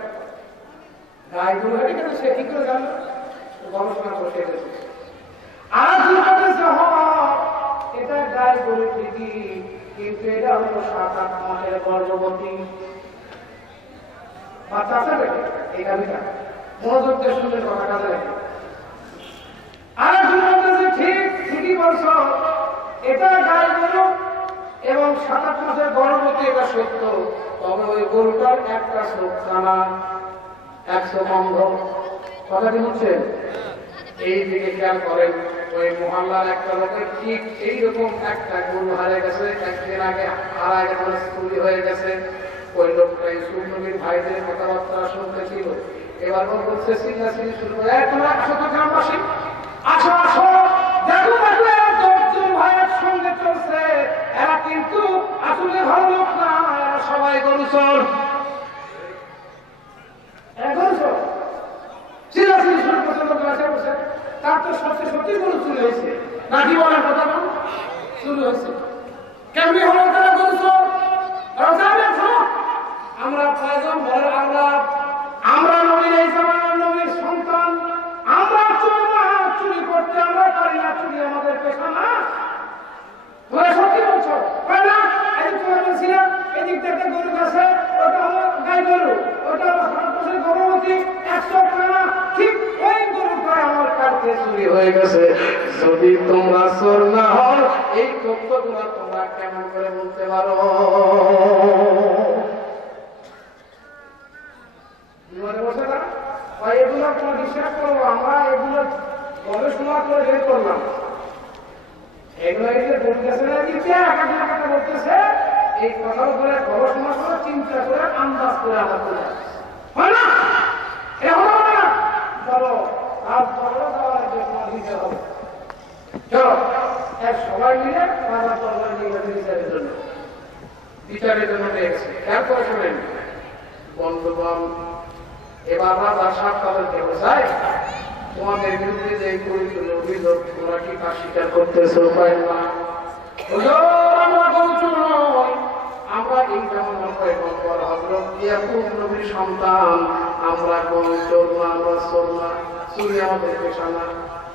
গাই গরু হাইটে গেছে সে কি করে জানলো? গবেষণা করছে। আর এটা গাই গরু ঠিকই, কিন্তু এটা হলো 7-8 মাসের গর্ভবতী বাচ্চা আছে এই গাভীটা। মনোযোগ দিয়ে শুনলে কথা কাজে লাগে। আর ঠিকই বলছ, এটা গাই গরু এবং 7-8 মাসের গর্ভবতী, এটা সত্য। তবে ওই গরুটার একটা চোখ কানা, 100 বন্ধ। কথাটি বুঝছেন? এই দিকে খেয়াল করেন। ওই মহল্লার একটা লোকের ঠিক এইরকম একটা গরু হারিয়ে গেছে, একদিন আগে হারায় গেছে, চুরি হয়ে গেছে। ওই লোকটা ইউসুফ নবীর ভাইদের কথাবার্তা শুনতেছিল। এবার ও বলছে চিল্লাচিল্লি শুরু করে, তোমরা আসো তো গ্রামবাসী, আসো আসো, দেখো দেখো এরা 10 জন ভাইয়ের সঙ্গে চলছে, এরা কিন্তু আসলে ভালো লোক না, এরা সবাই গরু চোর। চিল্লাচিল্লি শুরু করছে, লোক বসে বসে। তার তো সত্যি সত্যি গরু চুরি হয়েছে, নাকি বলার কথা বল, চুরি হয়েছে। কেমনি হলো তারা গরু চোর? আমরা পয়গম্বর, আমরা নবীর এই জামানার নবীর সন্তান, আমরা চোর না, চুরি করতে আমরা পারি না, চুরি আমাদের পেশা না। তোমরা সত্যি বলছো? না, এই তোমরা বলছিলা এদিক থেকে গরু গেছে, ওটা হলো গাই গরু, ওটা হলো 7 মাসের গর্ভবতী, 100 টাকা, ঠিক ওই গরুটা আমার কাছে চুরি হয়ে গেছে। যদি তোমরা চোর না হও, এই তথ্যগুলো তোমরা কেমন করে বলতে পারো? এগুলো তোমার বিশ্বাস করবো, আমরা এগুলো গবেষণা করে বের করলাম। এগুলো বলতেছে না দিচ্ছে, একটা বলতেছে, এই কথার উপরে গবেষণা করে চিন্তা করে আন্দাজ করে আমার হয় না, এ হলো না। চলো আর চলো তোমার দিতে হবে, চলো এক সবাই মিলে রাজা দরবার নিয়ে গেছে বিচারের জন্য পেয়েছে। খেয়াল করে শোনেন বন্ধুগণ, এবার রাজা সাপ তাদেরকে বোঝায়, তোমাদের বিরুদ্ধে যে অভিযোগ তোমরা কি তা স্বীকার করতেছ? আমরা এই যেমন হযরত ইয়াকুব নবীর সন্তান, আমরা কোন চোর না, আমরা চোর না, চুরি আমাদের পেশা না।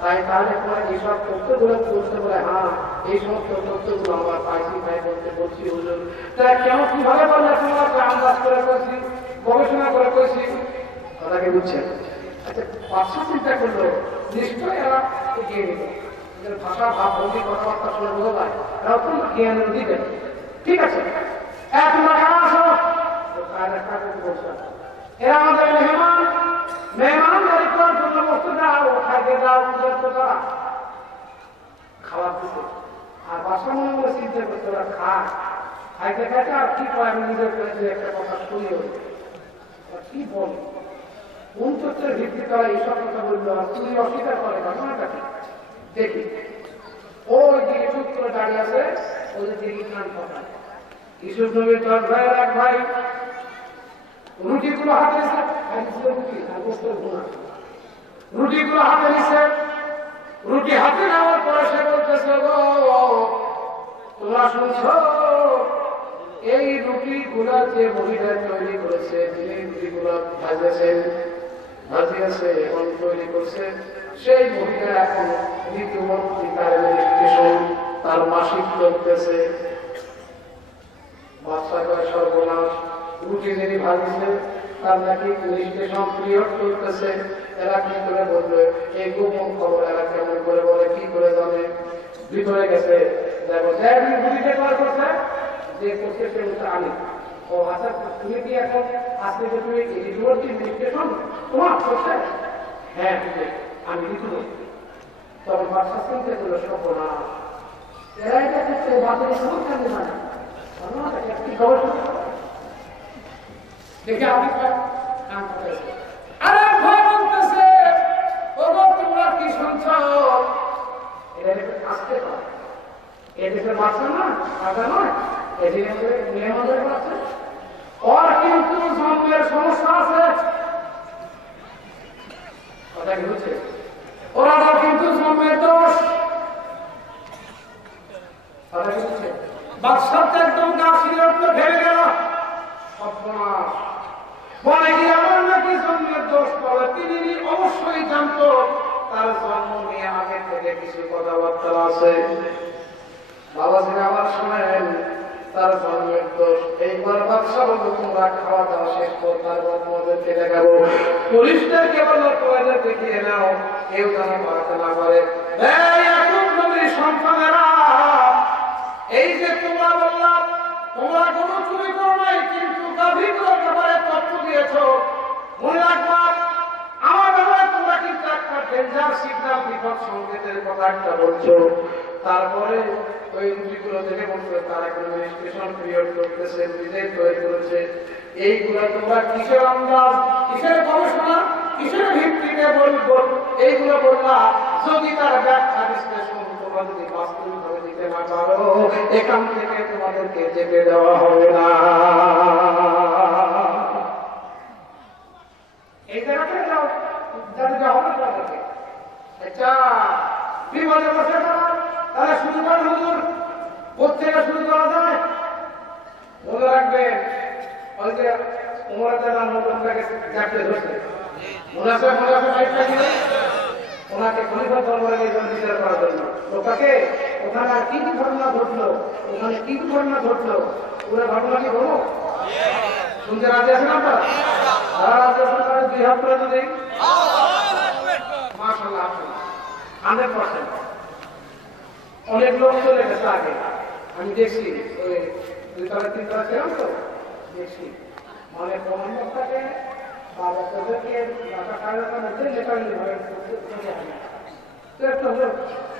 তাই তাহলে তোমরা এইসব তথ্যগুলো বলতে বলে হ্যাঁ এই সমস্ত তথ্যগুলো আমরা পাইছি, তাই বলতে বলছি হুজুর। তাই কেন কিভাবে বললে তোমরা আন্দাজ করে করেছি, গবেষণা করে করেছি, কথাকে বুঝছেন? আচ্ছা, ভাষা চিন্তা করলো নিশ্চয়ই এরা এগিয়ে নিত, ভাষা ভাব ভঙ্গি কথাবার্তা শুনে বোঝা যায় এরাও তো জ্ঞানের দিবে। ঠিক আছে, এরা আমাদের মেহমান, মেহমানদারি করার জন্য বস্তু দাও, খাইতে দাও, তারা খাবার দিতে। আর বাসা মনে করে চিন্তা করতে ওরা খায়, খাইতে খাইতে আর কি কয়, আমি নিজের কাছে একটা কথা শুনি কি বল, কোন তথ্যের ভিত্তি তারা এইসব কথা বললো, আর তুমি অস্বীকার করে ঘটনাটা কি দেখি। ওই দিকে চুপ করে দাঁড়িয়ে আছে, ওদের দিকে খান কথা। ইউসুফ নবীর 10 ভাইয়ের এক ভাই রুটিগুলো হাতে নিছে, রুটিগুলো হাতে নিছে, রুটি হাতে নেওয়ার পরে সে বলতেছে, তোমরা শুনছ এই রুটি গুলা যে মহিলা তৈরি করেছে, যিনি রুটিগুলো ভাজিয়েছে এবং তৈরি করছে, সেই মহিলা এখন ঋতুমন্ত্রী, তার তার মাসিক চলতেছে। বাচ্চা কয় সর্বনাশ, রুটি যিনি ভাজিয়েছে তার নাকি রেজিস্ট্রেশন পিরিয়ড চলতেছে। এরা কি করে বলবে এই গোপন খবর? এরা কেমন করে বলে, কি করে জানে? ভিতরে গেছে, দেখো রুটিতে করা করছে, যে করছে সে হচ্ছে আমি। ও আচ্ছা, তুমি কি এখন আজকে যে তুমি রিপোর্টটি রেজিস্ট্রেশন তোমার করছে? হ্যাঁ আমি রিপোর্ট। তখন বাচ্চা চিন্তা করলো সর্বনাশ, এরা এটা করছে বাজারে সমস্যা নেই, মানে কি গবেষণা দেখে আপনি কাম করতেছে। আরে ভাই বলতেছে ওগো তোমরা কি শুনছো? এটা আসতে পারে এদেশের বাচ্চা না রাজা নয়, এদিকে মেয়েদের আছে। ওর কিন্তু জন্মের সমস্যা আছে, কথা কি হচ্ছে? ওরা কিন্তু জন্মের দোষ, কথা কি হচ্ছে? বাদশাহটা একদম গা শিরোক্ত ভেঙে গেল, সর্বনাশ। বলে কি আমার নাকি জন্মের দোষ বলে? তিনি অবশ্যই জানতো তার জন্ম নিয়ে আগে থেকে কিছু কথাবার্তা আছে। বাবাজি আমার শোনেন, তার জন্মের দোষ। এইবার বাদশা বলল তোমরা খাওয়া দাওয়া শেষ কর, তারপর তোমাদেরকে দেখাবো। পুলিশদেরকে বললো তোমাদের দেখিয়ে নাও, কেউ যেন বাড়াতে না পারে। এই ইয়াকুব নবীর সন্তানেরা, এই যে তোমরা বললাম তোমরা কোনো চুরি করো নাই, কিন্তু গাভীগুলোর ব্যাপারে তথ্য দিয়েছো, মনে রাখবা আমার ব্যাপারে তোমরা কিন্তু একটা ডেঞ্জার সিগন্যাল, বিপদ সংকেতের কথা একটা বলছো। তারপরে ওই রুটিগুলো থেকে বলছে তারা এখন রেজিস্ট্রেশন পিরিয়ড করতেছে, বিজয় তৈরি করেছে। এইগুলো তোমরা কিসের আন্দাজ, কিসের গবেষণা, কিসের ভিত্তিতে বলবো এইগুলো বললা? যদি তার ব্যাখ্যা বিশ্লেষণ তোমরা যদি বাস্তবিকভাবে দিতে না পারো, এখান থেকে তোমাদেরকে যেতে দেওয়া হবে না। এই জায়গাতে যাতে হবে তাদেরকে আচ্ছা বিপদে বসে তাহলে শুরু করেন হুজুর, কোথেকে শুরু করা যায়? মনে রাখবেন ওই যে উমর আপনাকে চাকরি ধরছে, মনে আছে বাইকটা ছিল ওনাকে খলিফা দরবারে বিচার করার জন্য। লোকটাকে ওখানে আর কি কি ঘটনা ঘটলো, ওখানে কি কি ঘটনা ঘটলো, পুরো ঘটনা কি বলো? শুনতে রাজি আছেন আপনারা? যারা রাজি আছেন তারা 2 হাত করে যদি মাশাআল্লাহ 100%। অনেক লোক চলে গেছে আগে, আমি দেখছি ওই 2 তলা 3 তলা ছিলাম তো দেখছি, মানে প্রমাণপত্রটাকে বাচ্চাদেরকে টাকা কারণের মধ্যে লেটারলি ভাবে তো একটা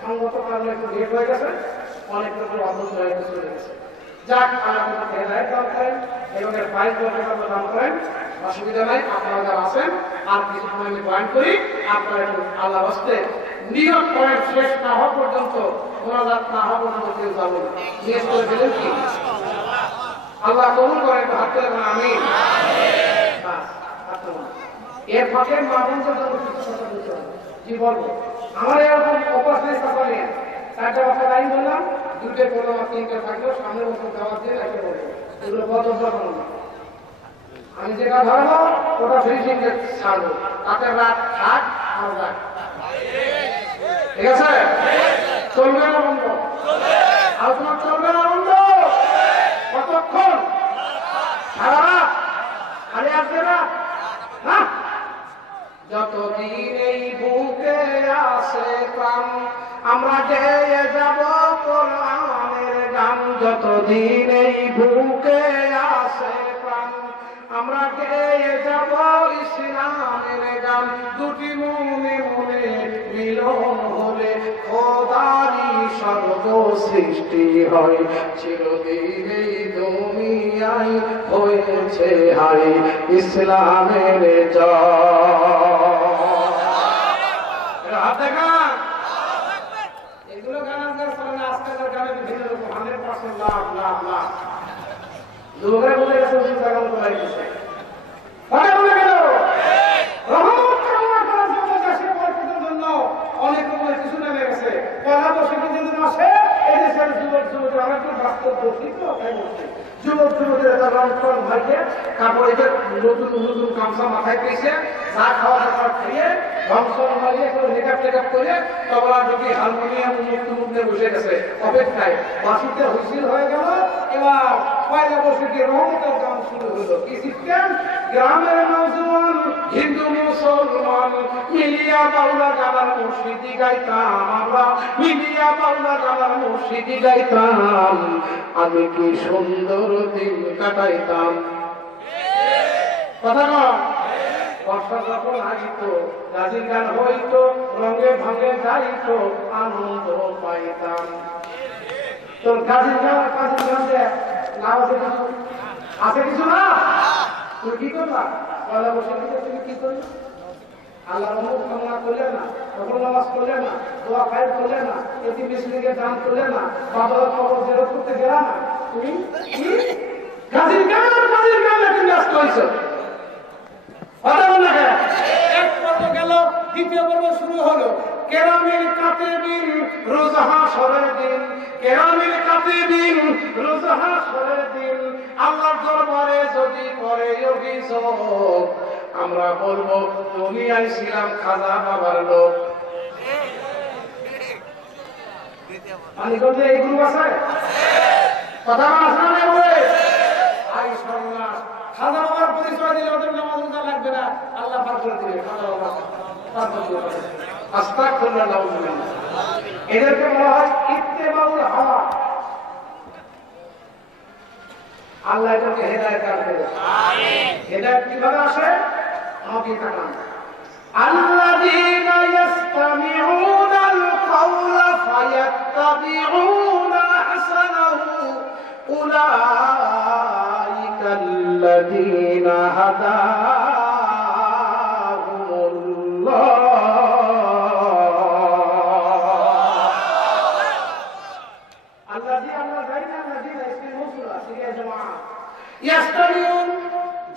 সঙ্গত কারণে একটু লেট হয়ে গেছে, অনেক লোকের অবস্থা হয়ে চলে গেছে। যাক আল্লাহ হেদায়েত দান করেন এবং এর 22 বছর দান করেন, অসুবিধা নাই। আপনারা যারা আছেন আর কিছু সময় আমি বয়ান করি, আপনারা একটু আল্লাহ হস্তে নিয়ত করেন, শেষ না হওয়া পর্যন্ত, মোনাজাত না হওয়া পর্যন্ত কেউ যাবেন, নিয়ত করে দিলেন কি? আল্লাহ কবুল করেন, হাত তুলে বলেন আমিন। এর ফাঁকে মামুন জন্য কিছু কথা বলতে হবে। কি বলবো? আমার এরকম অপারেশন চাপা নিয়ে 4টা কথা লাইন বললাম, 2টে বললাম, 3টে থাকলেও সামনের বছর দেওয়ার দিয়ে একটা বলবো, এগুলো বদল না। আমি যেটা ধরবো ওটা ফিনিশিং ছাড়বো, তাতে রাত থাক আর রাত, ঠিক আছে? চলবে না বন্ধ? আলোচনা চলবে না বন্ধ? কতক্ষণ? সারা রাত? খালি আসবে না? হ্যাঁ, যতদিন এই বুকে আসে প্রাণ আমরা গেয়ে যাব কোরআনের গান। যতদিন এই বুকে আসে প্রাণ আমরা গেয়ে যাব ইসলামের গান। দুটি মনে মনে মিলন হলে খোদারি স্বর্গ সৃষ্টি হয়। চিরদিন এই দুনিয়ায় হয়েছে হাই ইসলামের এগুলো গান আজকালকার গানে বিভিন্ন রকম 100% লাভ লাভ লাভ লোকেরা বলে গেছে গান করাই দিচ্ছে অনেক রকমের কিছু নেমে গেছে। পয়লা বৈশাখের দিন আসে এদেশের যুবক যুবতী অনেক বাস্তব দর্শিত যুবক যুবতীরা তার রংটন ভাইকে কাপড়ে নতুন নতুন গামছা মাথায় পেয়েছে, চা খাওয়া দাওয়া খেয়ে রংটন ভাইয়ে মেকআপ টেকআপ করে তবলা ঢুকি হারমোনিয়াম মুক্ত বসে গেছে অপেক্ষায়। বাসুতে হুইসিল হয়ে গেল, এবার পয়লা বৈশাখের রঙের গান শুরু হলো। কি সিস্টেম? গ্রামের নওজোয়ান হিন্দু মুসলমান মিলিয়া বাউলা গাবার মুর্শিদি গাইতাম, আমরা মিলিয়া বাউলা গাবার মুর্শিদি গাইতাম, আমি কি সুন্দর দিন কাটাইতাম। কথা না? বর্ষা যখন আসিত গাজির গান হইত, রঙে ভাঙে যাইত, আনন্দ পাইতাম। তোর গাজির গান কাজির গান নাম আছে কিছু? আছে কিছু না? তুমি কি করলা? পয়লা বৈশাখে তুমি কি করলে? আল্লাহ রহমত কামনা করলে না, কখনো নামাজ করলে না, দোয়া খায়ের করলে না, এটি মিসলিকে দান করলে না, বাবার কবর জেরত করতে গেলা না, তুমি কি গাজীর গান তুমি ব্যস্ত হয়েছো। কথা বল না কেন? এক পর্ব গেল, দ্বিতীয় পর্ব শুরু হলো। কেরামিল কাতিবিন রোজ হাশরের দিন, কেরামিল কাতিবিন রোজ হাশরের দিন আল্লাহর দরবারে যদি করে অভিযোগ, আমরা বলবো দুনিয়ায় ছিলাম খাজা বাবার লোক। মানিকগঞ্জে এই গ্রুপ আছে, কথা আছে না বলে আই সর্বনাশ। খাজা বাবার পরিচয় দিলে ওদের নামাজ রোজা লাগবে না, আল্লাহ পার করে দিবে। খাজা বাবা পার করে দিবে। আস্তাগফিরুল্লাহ, নাউযুবিল্লাহ। এদেরকে বলা হয় ইত্তেবাউল হাওয়া। আল্লাহ এটাকে হেদায়েত দান করে। আমিন। হেদায়েত কিভাবে আসে? আমাকে তাকান। আল্লাযীনা ইসতামিউনাল কাওলা ফায়াত্তাবিউনা আহসানাহু উলাইকাল্লাযীনা হাদাহুমুল্লাহ।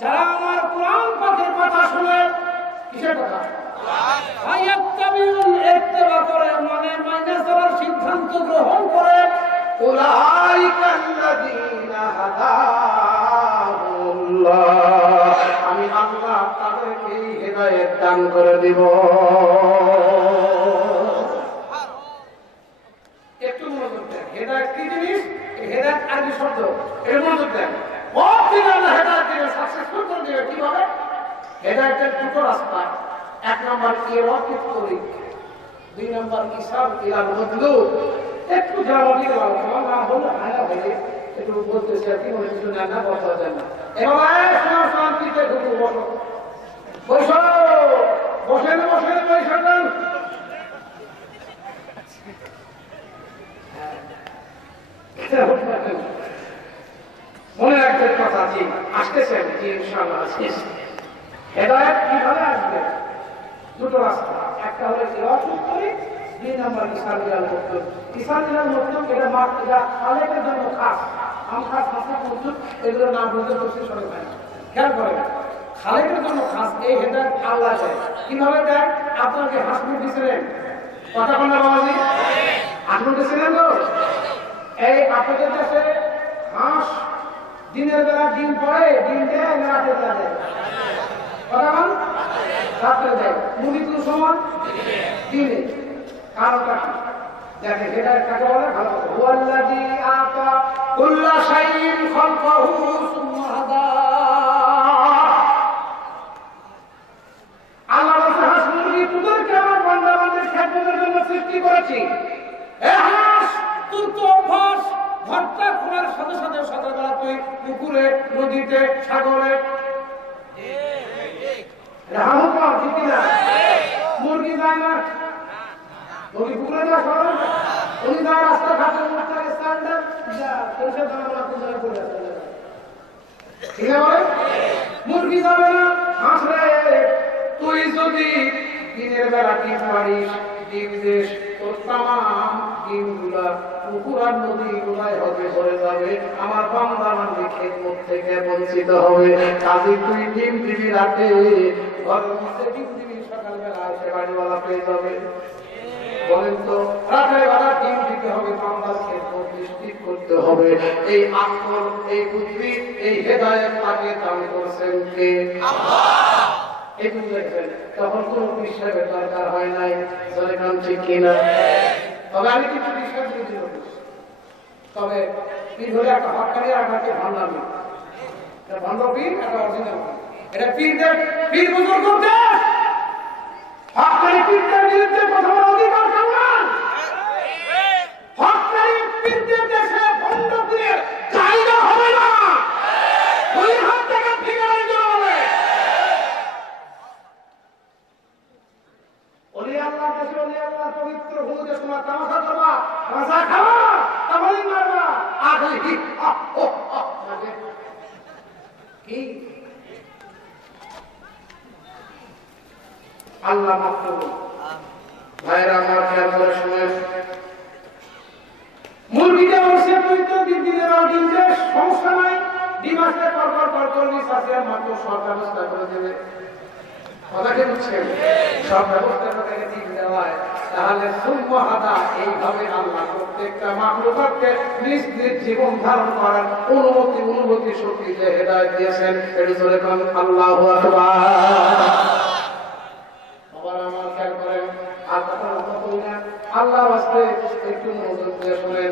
যারা আমার কোরআন পাকের কথা শুনে, কিসের কথা? ইত্তেবা করে, মানে মাইনে চলার সিদ্ধান্ত গ্রহণ করে, উলাইকাল্লাযীনা হাদাহুমুল্লাহ, আমি আল্লাহ তাদেরকে হেদায়েত দান করে দিব। একটু মনোযোগ দেন। হেদায়েত কি জিনিস? হেদায়েত আরবি শব্দ, এর মনোযোগ দেন। সাকসেসফুল করে দিবে কিভাবে? হেদায়েতের দুটো রাস্তা। এক নম্বর ইরাকিত তরিক, দুই নম্বর ইসাব ইলাল মাতলুব। একটু জবাব দিতে পারো, তোমার নাম হলো হায়া ভাই, একটু বলতেছি আর কি মনে কিছু না না বলতে যায় না। এবার শোনো, শান্তিতে ঢুকু, বসো বসো, বসেন বসেন বসেন। মনে রাখবেন কথা, জি আসতেছেন, জি ইনশাআল্লাহ আসতেছে। হেদায়েত কিভাবে আসবে? দুটো রাস্তা। একটা হলো ইরাকিত তরিক, দুই নম্বর ইসাব ইলাল মাতলুব। ইসাব ইলাল মাতলুব এটা খালেকের জন্য খাস, আম খাস মাসলাক মাতলুব, এগুলো নাম বলতে বলতে সরে যায় না। খেয়াল করেন, খালেকের জন্য খাস এই হেদায়েত আল্লাহ দেয়। কিভাবে দেয়? আপনাকে হাসপাতাল দিয়েছিলেন, কথা বলা বাবাজি, হাসপাতাল দিয়েছিলেন তো। এই আপনাদের কাছে হাঁস দিনের বেলা ডিম পড়ে, ডিম দেয় না রাতের বেলা দেয়? কথা বল, রাত্রে দেয়। মুরগি কোন সময়? দিনে। কারণটা কি? দেখেন হেদায়েত কাকে বলে? ভালো কথা। হুয়াল্লাযী আতা কুল্লা শাইইন খালকাহু সুম্মা হাদা। আল্লাহ বলেন হাঁস মুরগি তোদেরকে আমার বান্দাবান্দির খেদমতের জন্য সৃষ্টি করেছি। এ হাঁস, তোর তো অভ্যাস ঘরটা খোলার সাথে সাথে সকালবেলা তুই পুকুরে, নদীতে, সাগরে মুরগি যায় না, মুরগি পুকুরে যায়, সকালে উনি যায় রাস্তা ঘাটে, মুরগি যাবে না। হাঁস রে, তুই যদি দিনের বেলা ডিম পারিস, ডিম দেশ, তোর তামাম ডিমগুলা পুকুর আর নদী গুলাই হবে, ভরে যাবে, আমার বান্দা বান্দি খেদমত থেকে বঞ্চিত হবে। কাজে তুই ডিম দিবি রাতে, ঘরের মধ্যে ডিম দিবি, সকালবেলা এসে বাড়িওয়ালা পেয়ে যাবে। বলেন তো, রাতের বেলা ডিম দিতে হবে, বান্দার খেদমত নিশ্চিত করতে হবে। এই আকল, এই বুদ্ধি, এই হেদায়েত তাকে দান করছেন কে? আল্লাহ। এই বুঝলেন, তখন কোন বিশ্বাসের দরকার হয় নাই। চলে কাম ঠিক কিনা? তবে আমি কিছু বিশ্বাস দিতে পারি। তবে পীর হলে একটা হকারি আর একটা ভান্ডামি। ভান্ড পীর, একটা অরিজিনাল পীর। এটা পীরদের, পীর বুজুর্গদের হকারি পীরদের বিরুদ্ধে কথা বলার অধিকার কার নাই? হকারি পীরদের দেশে ভণ্ড পীরের জায়গা হবে না। দুই হাত থেকে ফিগারের জন্য বলে ওলি আল্লাহ দেশে, ওলি আল্লাহ পবিত্র ভূমিতে তোমার তামাশা করবা, রাজা খাওয়া, তামালি মারবা, আগলি কি আল্লাহ মাফ করুন। ভাইরা আমার খেয়াল করে শুনেন, মুরগিটা বসে পড়তো দিনের ডিম দেয়, সমস্যা নাই, ডিম আসতে পর নিস আসে মাত্র সব ব্যবস্থা করে দেবে। কথাকে বুঝছেন? সব ব্যবস্থা করে ডিম দেওয়ায় তাহলে সুবহানাল্লাহ, এইভাবে আল্লাহ প্রত্যেকটা মাখলুকাতকে নিজ নিজ জীবন ধারণ করার অনুমতি শক্তি দিয়ে হেদায়েত দিয়েছেন। এটি জোরে কোন আল্লাহু আকবার। আবার আমার খেয়াল করেন, আর কথা বলি না, আল্লাহ ওয়াস্তে একটু মনোযোগ দিয়ে শুনেন।